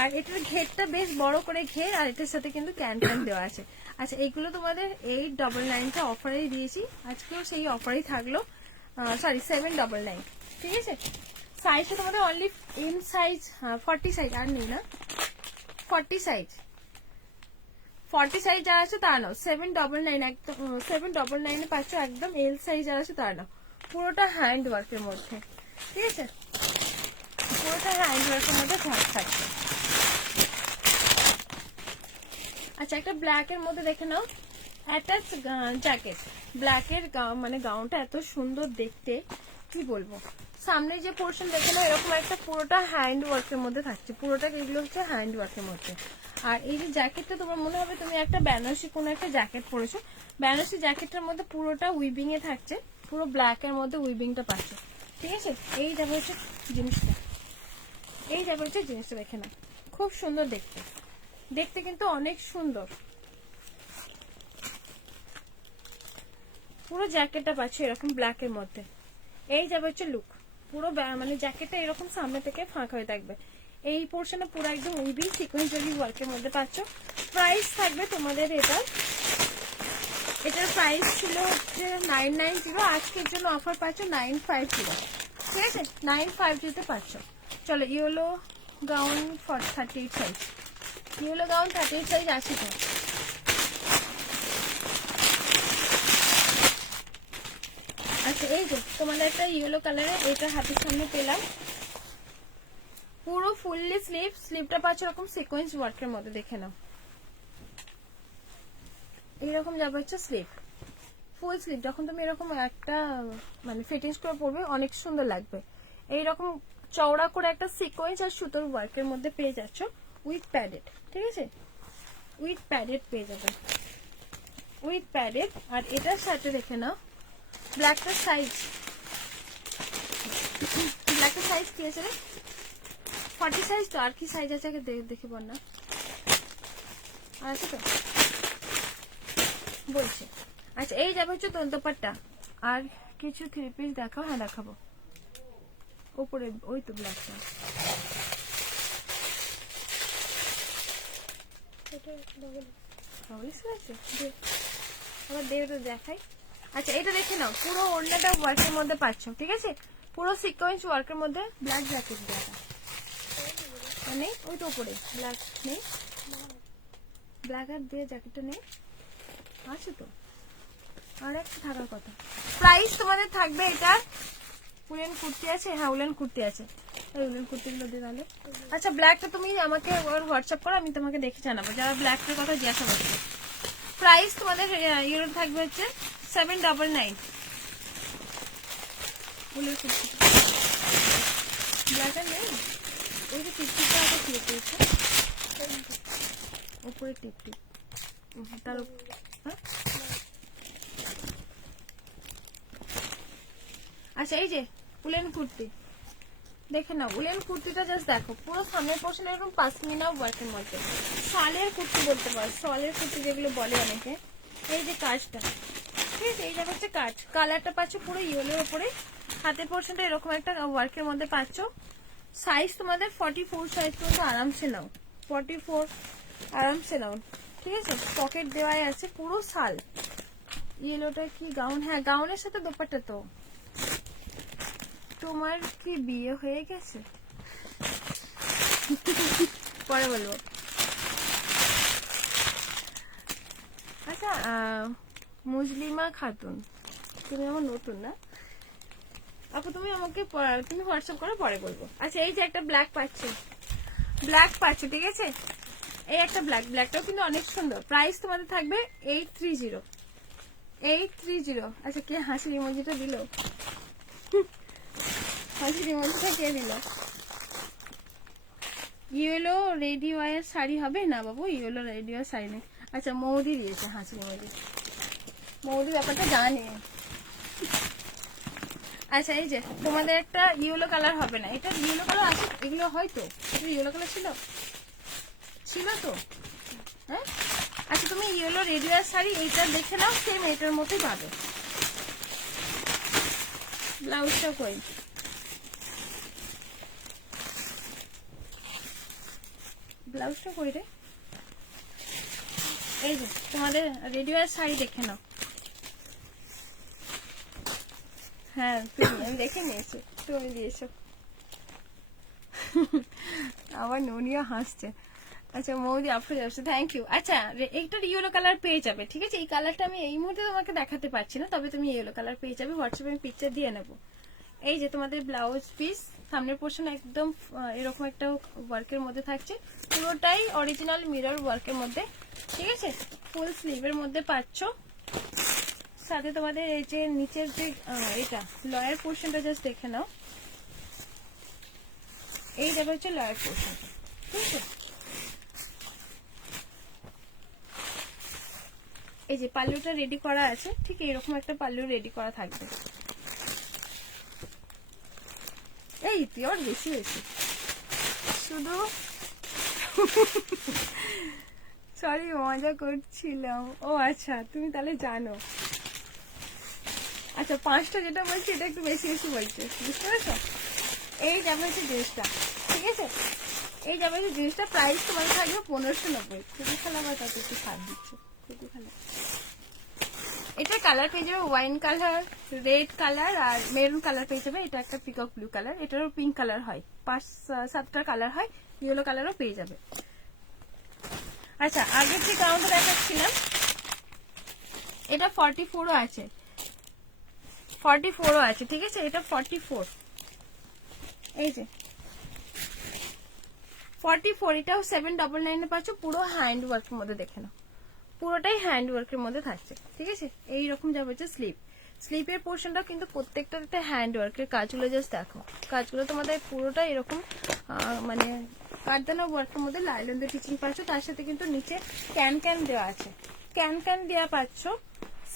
আর এটার ঘেরটা বেশ বড় করে ঘের, আর এটার সাথে কিন্তু ক্যান দেওয়া আছে। আচ্ছা এইগুলো তোমাদের 899 অফারেই দিয়েছি, আজকেও সেই অফারেই থাকলো। সরি 799, ঠিক আছে। সাইজটা তোমাদের অনলি এম সাইজ, 40 সাইজ আর নেই না, 40 সাইজ যা আছে তা নাও। 799 একদম 799 পাচ্ছ একদম। এল সাইজ যা আছে তা নাও। পুরোটা হ্যান্ড ওয়ার্কের মধ্যে, ঠিক আছে, পুরোটা হ্যান্ড ওয়ার্কের মধ্যে থাকছে। আচ্ছা একটা ব্ল্যাক এর মধ্যে দেখে নাও, অ্যাটাচ জ্যাকেট, ব্ল্যাকের মানে গাউনটা এত সুন্দর দেখতে, কি বলবো। সামনে যে পোর্শন দেখে নাও, এরকম একটা পুরোটা হ্যান্ড ওয়ার্কের মধ্যে থাকছে, পুরোটা এগুলো হচ্ছে হ্যান্ড ওয়ার্কের মধ্যে। আর এই যে জ্যাকেটটা, তোমার মনে হবে তুমি একটা বেনারসি কোনো একটা জ্যাকেট পরেছো, বেনারসি জ্যাকেটটার মধ্যে পুরোটা উইভিং এ থাকছে, পুরো ব্ল্যাক এর মধ্যে উইভিংটা পাচ্ছ, ঠিক আছে। এই যাবে হচ্ছে জিনিসটা, দেখে নাও, খুব সুন্দর দেখতে, দেখতে কিন্তু অনেক সুন্দর। পুরো জ্যাকেটটা পাচ্ছ এরকম ব্ল্যাক এর মধ্যে, এই যাবে হচ্ছে লুক, পুরো মানে জ্যাকেটটা এরকম সামনে থেকে ফাঁকা হয়ে থাকবে। এই পোর্শনে পুরো একদম উইভিং সিকোয়েন্সারি ওয়ার্কের মধ্যে পাচ্ছ। প্রাইস থাকবে তোমাদের এটার প্রাইস ছিল হচ্ছে 990, আজকের জন্য অফার পাচ্ছ 950, ঠিক আছে 950 পাচ্ছ। চলো yellow gown 38 size, yellow gown 38 size আছে তো। আচ্ছা এই যে তোমাদের একটা ইয়েলো কালারের এটা হাতের সামনে পেলাম, পুরো ফুললি স্লিভটা পাচ্ছ এরকম সিকোয়েন্স ওয়ার্কের মধ্যে, দেখে নাও এইরকম যাবে হচ্ছে স্লিভ, ফুল স্লিভ। যখন তুমি এরকম একটা মানে ফিটিংস করে পরবে অনেক সুন্দর লাগবে। এইরকম চওড়া করে একটা সিকোয়েন্স আর সুতোর ওয়ার্কের মধ্যে পেয়ে যাচ্ছ উইথ প্যাডেড, ঠিক আছে উইথ প্যাডেড পেয়ে যাবে, উইথ প্যাডেড। আর এটার সাথে দেখে নাও ব্ল্যাকটার সাইজ, ব্ল্যাকটার সাইজ কি আছে রে? 40 সাইজ তো, আর কি সাইজ আছে দেখে বল না, আছে তো বলছি। আচ্ছা এই যাবে হচ্ছে দোপাট্টা। আর কিছু 3 পিস দেখাও, হ্যাঁ দেখাবো। উপরে ওই তো ব্ল্যাকটা, আবার দেবে তো দেখাই। আচ্ছা এটা দেখে নাও, পুরো ওড়নাটা ওয়ার্কের মধ্যে পাচ্ছ, ঠিক আছে পুরো সিকোয়েন্স ওয়ার্কের মধ্যে। ব্ল্যাক জ্যাকেট দেওয়া নেই, ওই তো উপরে ব্ল্যাক নেই, ব্ল্যাক আর দিয়ে জ্যাকেটটা নেই, আছে তো আর একটা থাকার কথা। প্রাইস তোমাদের থাকবে এটা, উলেন কুর্তি আছে, হ্যাঁ উলেন কুর্তি আছে, এই উলেন কুর্তিগুলো দিয়ে তাহলে। আচ্ছা ব্ল্যাকটা তুমি আমাকে ওর হোয়াটসঅ্যাপ করো, আমি তোমাকে দেখে জানাবো যারা ব্ল্যাকটার কথা জিজ্ঞাসা করছে। প্রাইস তোমাদের ইউরো থাকবে হচ্ছে 799 উলেন কুর্তি। ব্ল্যাকটা নেই, ওই যে টিপটিপটা একটা ফিরে পেয়েছে উপরে টিপটিপ, তার হ্যাঁ। আচ্ছা এই যে উলেন কুর্তি দেখে নাও, উলেন কুর্তিটা জাস্ট দেখো, পুরো সামনের পোর্শন এরকম পাশমিনা ওয়ার্কের মধ্যে, শালের কুর্তি বলতে পারো, শালের কুর্তি যেগুলো বলে অনেকে। এই যে কাজটা, ঠিক আছে এই যে হচ্ছে কাজ, কালারটা পাচ্ছ পুরো ইয়েলোর উপরে, হাতের পোর্শনটা এরকম একটা ওয়ার্কের মধ্যে পাচ্ছ। সাইজ তোমাদের 44 সাইজ পর্যন্ত আরামসে নাও, 44 আরামসে নাও, ঠিক আছে পকেট দেওয়াই আছে, পুরো শাল। ইয়েলোটা কি গাউন? হ্যাঁ গাউনের সাথে দোপাট্টা তো। তোমার কি বিয়ে হয়ে গেছে? পরে বলবো। আচ্ছা মুজলিমা খাতুন, তুমি আমার নতুন না আপু, তুমি আমাকে তুমি হোয়াটসঅ্যাপ করো, পরে বলবো। আচ্ছা এই যে একটা ব্ল্যাক পাচ্ছি, ব্ল্যাক পাচ্ছ, ঠিক আছে এই একটা ব্ল্যাক, ব্ল্যাকটাও কিন্তু অনেক সুন্দর। প্রাইস তোমাদের থাকবে 830, 830। আচ্ছা কে হাসির ইমোজিটা দিল? হাসির ইমোজিটা কে দিল? ইয়েলো রেডি ওয়ার শাড়ি হবে না বাবু, ইয়েলো রেডি ওয়ার শাড়ি নেই। আচ্ছা মৌদি দিয়েছে হাসির ইমোজি, মৌদি ব্যাপারটা জানে। আচ্ছা এই যে তোমাদের একটা ইয়েলো কালার হবে না, এটা ইয়েলো কালার আছে, এগুলো হয়তো ইয়েলো কালার ছিল তো হ্যাঁ। আচ্ছা তুমি ইয়েলো রেডি ওয়ার শাড়ি এইটা দেখে নাও, সেম এটার মতোই পাবে। ব্লাউজটা কই? ব্লাউজটা কই রে? এই যে তোমাদের রেডি ওয়ার শাড়ি দেখে নাও। হ্যাঁ তুমি, আমি দেখে নিয়েছি, তুমি দিয়েছো। আবার ননিয়া হাসছে। আচ্ছা মৌদি আফরোজ আসছে, থ্যাংক ইউ। আচ্ছা এইটার ইয়েলো কালার পেয়ে যাবে, ঠিক আছে এই কালারটা আমি এই মুহূর্তে তোমাকে দেখাতে পারছি না, তবে তুমি ইয়েলো কালার পেয়ে যাবে, হোয়াটসঅ্যাপে আমি পিকচার দিয়ে নেবো। এই যে তোমাদের ব্লাউজ পিস, সামনের পোর্শন একদম এরকম একটা ওয়ার্কের মধ্যে থাকছে, পুরোটাই অরিজিনাল মিরর ওয়ার্কের মধ্যে, ঠিক আছে ফুল স্লিভের মধ্যে পাচ্ছ। সাথে তোমাদের এই যে নিচের যে এটা লয়ার পোর্শনটা জাস্ট দেখে নাও, এই যাবে হচ্ছে লয়ার পোর্শন, ঠিক আছে। এই যে পাল্লুটা রেডি করা আছে, ঠিক এরকম একটা পাল্লু রেডি করা থাকবে। এই পিওর বেশি হয়েছে শুধু, সরি মজা করছিলাম। ও আচ্ছা তুমি তাহলে জানো, আচ্ছা 5টা যেটা বলছি এটা একটু বেশি বেশি বলছে, বুঝতে পেরেছো? এই যাবে হচ্ছে জিনিসটা, ঠিক আছে? এই যাবে হচ্ছে জিনিসটা, প্রাইস তোমার থাকবে 1590। খুবই খেলা বা তাতে একটু ছাড় দিচ্ছে, খুবই খেলা। এটা কালার পেয়ে যাবে ওয়াইন কালার, রেড কালার আর মেরুন কালার পেয়ে যাবে। এটা একটা পিকক ব্লু কালার, এটারও পিঙ্ক কালার হয়, 5-7টা কালার হয়, ইয়েলো কালারও পেয়ে যাবে। আচ্ছা আগের যে গাউনটা দেখাচ্ছিলাম এটা 44ও আছে, 44ও আছে, ঠিক আছে? এটা 44, এই যে 44, এটাও 799 পাচ্ছ। পুরো হ্যান্ড ওয়ার্কের মধ্যে, দেখে নাও পুরোটাই হ্যান্ড ওয়ার্কের মধ্যে থাকছে, ঠিক আছে? এইরকম যা হচ্ছে স্লিপ, স্লিপের পোর্শনটা কিন্তু প্রত্যেকটাতে হ্যান্ড ওয়ার্কের কাজগুলো জাস্ট দেখো, কাজগুলো তোমাদের পুরোটা এরকম মানে কারদানা ওয়ার্কের মধ্যে লাইলন দিয়ে টিচিং পাচ্ছ। তার সাথে কিন্তু নিচে ক্যান ক্যান দেওয়া আছে, ক্যান ক্যান দেওয়া পাচ্ছ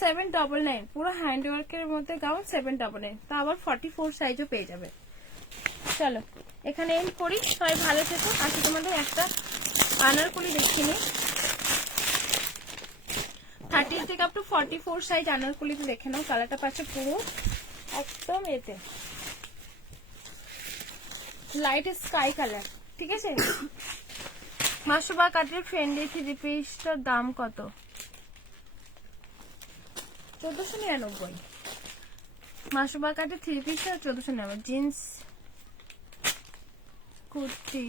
799, পুরো হ্যান্ড ওয়ার্কের মধ্যে গাউন 799, তা আবার 44 সাইজও পেয়ে যাবে। চলো এখানে এন্ড করি, সবাই ভালো থেকো। আজকে তোমাদের একটা আনারকলি দেখিয়ে নিই, 30 থেকে আপ টু 44 সাইজ আনারকলিতে দেখে নাও। কালারটা পাচ্ছে পুরো একদম এতে লাইট স্কাই কালার, ঠিক আছে? মাসুবা কাটের ফ্রেন্ডলি 3 পিসটার দাম কত? 1499। মাসুবা কাটের 3 পিসটা 1499। জিন্স কুর্তি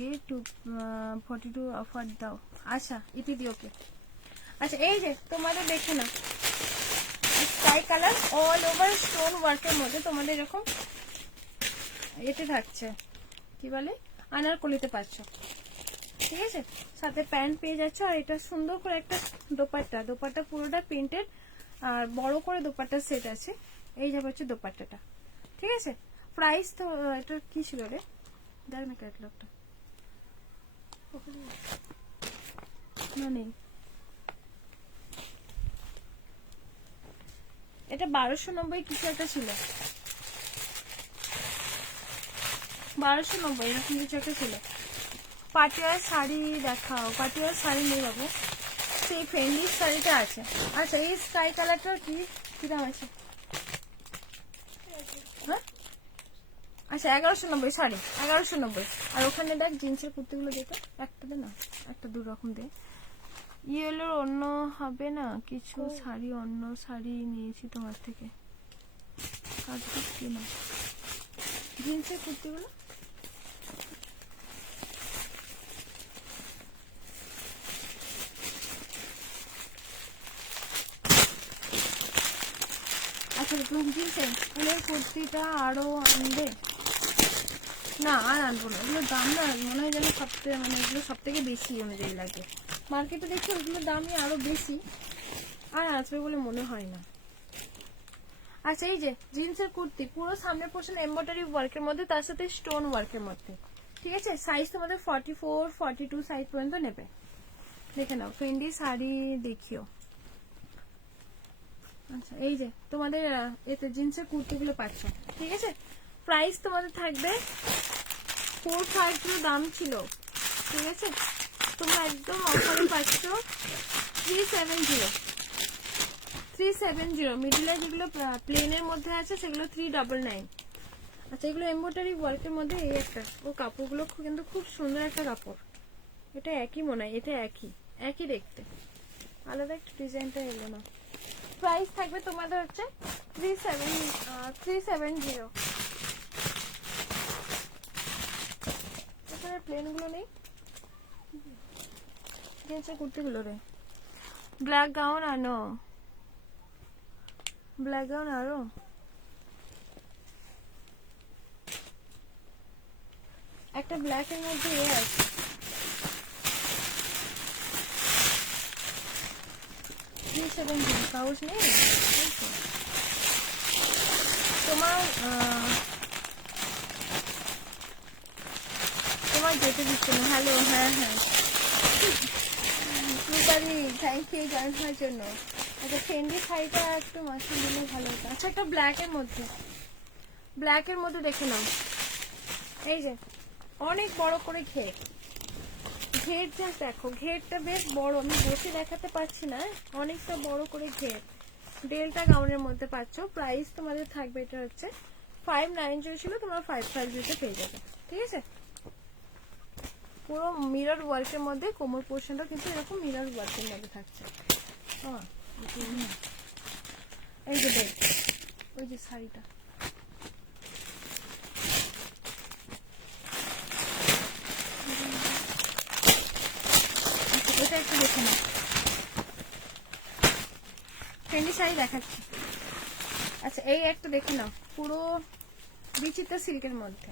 42 অফার দাও। আচ্ছা ইতি দিও কে। আচ্ছা এই যে তোমাদের দেখে না sky colour all over stone ওয়ার্কের মধ্যে তোমাদের এরকম এতে থাকছে, কি বলে আনারকলিতে পাচ্ছ, ঠিক আছে? সাথে প্যান্ট পেয়ে যাচ্ছে, আর এটা সুন্দর করে একটা দোপাট্টা, দোপাট্টা পুরোটা প্রিন্টেড আর বড় করে দোপাট্টার সেট আছে। এই যাবে হচ্ছে দোপাট্টাটা, ঠিক আছে? প্রাইস তো এটা কি ছিল রে, দেখ না ক্যাটালগটা না নেই, এটা 1290 কিছু একটা ছিল, 1290 এরকম কিছু একটা ছিল। পাটিয়ার শাড়ি দেখাও, পাটিয়ার শাড়ি নেই বাবু, সেই ফ্রেন্ডলি শাড়িটা আছে। আচ্ছা এই স্কাই কালারটা কি দাম আছে? হ্যাঁ আচ্ছা 1190, শাড়ি 1190। আর ওখানে দেখ জিন্সের কুর্তিগুলো দেখো, একটা দে না, একটা দু রকম দে। ইয়েলোর অন্য হবে না কিছু শাড়ি, অন্য শাড়ি নিয়েছি তোমার থেকে, কাটবো কি না জিন্সের কুর্তিগুলো? আচ্ছা জিন্সের ফুলের কুর্তিটা আরো আনবে না? আর আনবো না, এগুলোর দাম না মনে হয় যেন সবথেকে মানে এগুলো সব থেকে বেশি অনুযায়ী লাগে। মার্কেটে দেখছি ওগুলোর দামই আরো বেশি, আর আসবে বলে মনে হয় না। আচ্ছা এই যে জিন্সের কুর্তি পুরো সামনে পোর্শন এমব্রয়ডারি ওয়ার্কের মধ্যে, তার সাথে স্টোন ওয়ার্কের মধ্যে, ঠিক আছে? সাইজ তোমাদের 44, 42 সাইজ পর্যন্ত নেবে। দেখে নাও ফ্রেন্ডলি শাড়ি দেখিও। আচ্ছা এই যে তোমাদের এতে জিন্সের কুর্তিগুলো পাচ্ছ, ঠিক আছে? প্রাইস তোমাদের থাকবে 450 দাম ছিল, ঠিক আছে? তোমরা একদম অফারে পাচ্ছ 370। মিডিলে যেগুলো প্লেনের মধ্যে আছে সেগুলো 399। আচ্ছা এগুলো এমব্রয়ডারি ওয়ার্কের মধ্যে এই একটা, ও কাপড়গুলো কিন্তু খুব সুন্দর একটা কাপড়। এটা একই মনে হয়, এটা একই দেখতে, আলাদা একটা ডিজাইনটা এলো না। প্রাইস থাকবে তোমাদের হচ্ছে 370। এখানে প্লেনগুলো নেই, জিন্সের কুর্তিগুলো রে। ব্ল্যাক গাউন আনো, ব্ল্যাক গাউন আরো একটা ব্ল্যাকের মধ্যে এ আছে, কাগজ নেই তোমার, তোমার যেতে দিচ্ছে না। হ্যালো, হ্যাঁ হ্যাঁ রূপালি, থ্যাংক ইউ জয়েন হওয়ার জন্য। আচ্ছা ফ্রেন্ডলি শাড়িটা একটু মাসে দিলে ভালো হতো। আচ্ছা একটা ব্ল্যাকের মধ্যে দেখে নাও, এই যে অনেক বড় করে ঘের জাস্ট দেখো, ঘেরটা বেশ বড়, আমি বসে দেখাতে পারছি না, অনেকটা বড় করে ঘের, ডেল্টা গাউনের মধ্যে পাচ্ছ। প্রাইস তোমাদের থাকবে এটা হচ্ছে 590 ছিল, তোমরা 550 পেয়ে যাবে। ঠিক আছে, পুরো মিরর ওয়ার্কের মধ্যে কোমর পোর্শনটা কিন্তু এরকম মিরর ওয়ার্কের মধ্যে থাকছে। এই যে দেখ, ওই যে শাড়িটা, এটা একটু দেখে নাও, ট্রেন্ডি শাড়ি দেখাচ্ছি। আচ্ছা এই একটা দেখে নাও, পুরো বিচিত্রা সিল্কের মধ্যে,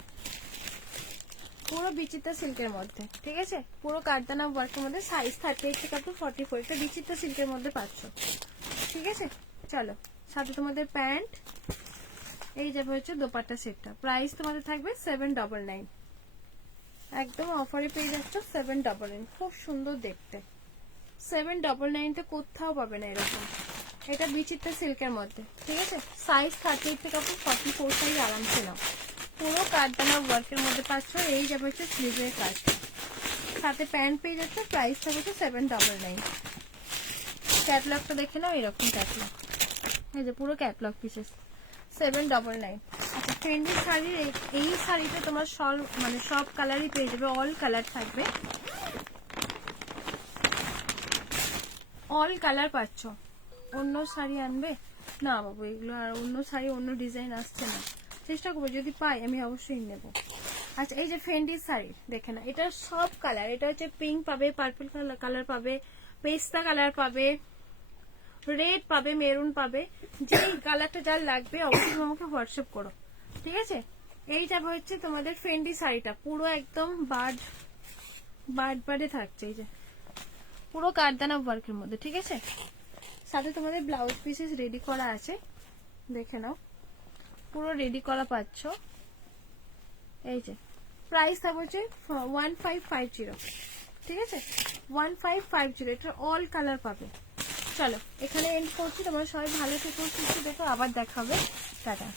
পুরো বিচিত্রা সিল্কের মধ্যে। ঠিক আছে, পুরো কারদানা ওয়ার্কের মধ্যে, সাইজ 38 থেকে 44, এটা বিচিত্রা সিল্কের মধ্যে পাচ্ছ। ঠিক আছে, চলো সাথে তোমাদের প্যান্ট, এই যাবে হচ্ছে দোপাট্টা সেটটা। প্রাইস তোমাদের থাকবে 799, একদম অফারে পেয়ে যাচ্ছ 799, খুব সুন্দর দেখতে। 799 তে কোথাও পাবে না এরকম। এটা বিচিত্রা সিল্কের মধ্যে। ঠিক আছে, সাইজ 38 থেকে 44 সাইজ আরামসে নাও। পুরো কারদানা ওয়ার্কের মধ্যে পাচ্ছ। এই যাবে হচ্ছে স্লিভের কাজ, সাথে প্যান্ট পেয়ে যাচ্ছে। প্রাইস থাকবে 799। ক্যাটলগটা দেখে নাও, এরকম ক্যাটলগ, এই যে পুরো ক্যাটলগ পিসেস, 799। আচ্ছা ট্রেন্ডি শাড়ির এই শাড়িতে তোমার মানে সব কালারই পেয়ে যাবে, অল কালার থাকবে, অল কালার পাচ্ছ। অন্য শাড়ি আনবে না বাবু, এগুলো আর অন্য শাড়ি অন্য ডিজাইন আসছে না, চেষ্টা করবো যদি পাই আমি অবশ্যই নেব। আচ্ছা এই যে ফেন্ডি শাড়ি দেখে না, এটা সব কালার, এটা হচ্ছে পিঙ্ক পাবে, পার্পল কালার পাবে, পেস্তা কালার পাবে, রেড পাবে, মেরুন পাবে, যেই কালারটা যার লাগবে অবশ্যই আমাকে হোয়াটসঅ্যাপ করো। ঠিক আছে, এই যাবে হচ্ছে তোমাদের ফেন্ডি শাড়িটা, পুরো একদম বার্ডে থাকছে, এই যে পুরো কারদানা ওয়ার্কের মধ্যে। ঠিক আছে, সাথে তোমাদের ব্লাউজ পিসেস রেডি করা আছে, দেখে নাও, পুরো রেডি করা পাচ্ছ। এই যে প্রাইস থাকবে হচ্ছে 1550। ঠিক আছে, 1550, এটা অল কালার পাবে। চলো এখানে এন্ড করছি, তোমরা সবাই ভালো থেকো, সুস্থ দেখো, আবার দেখা হবে, টাটা।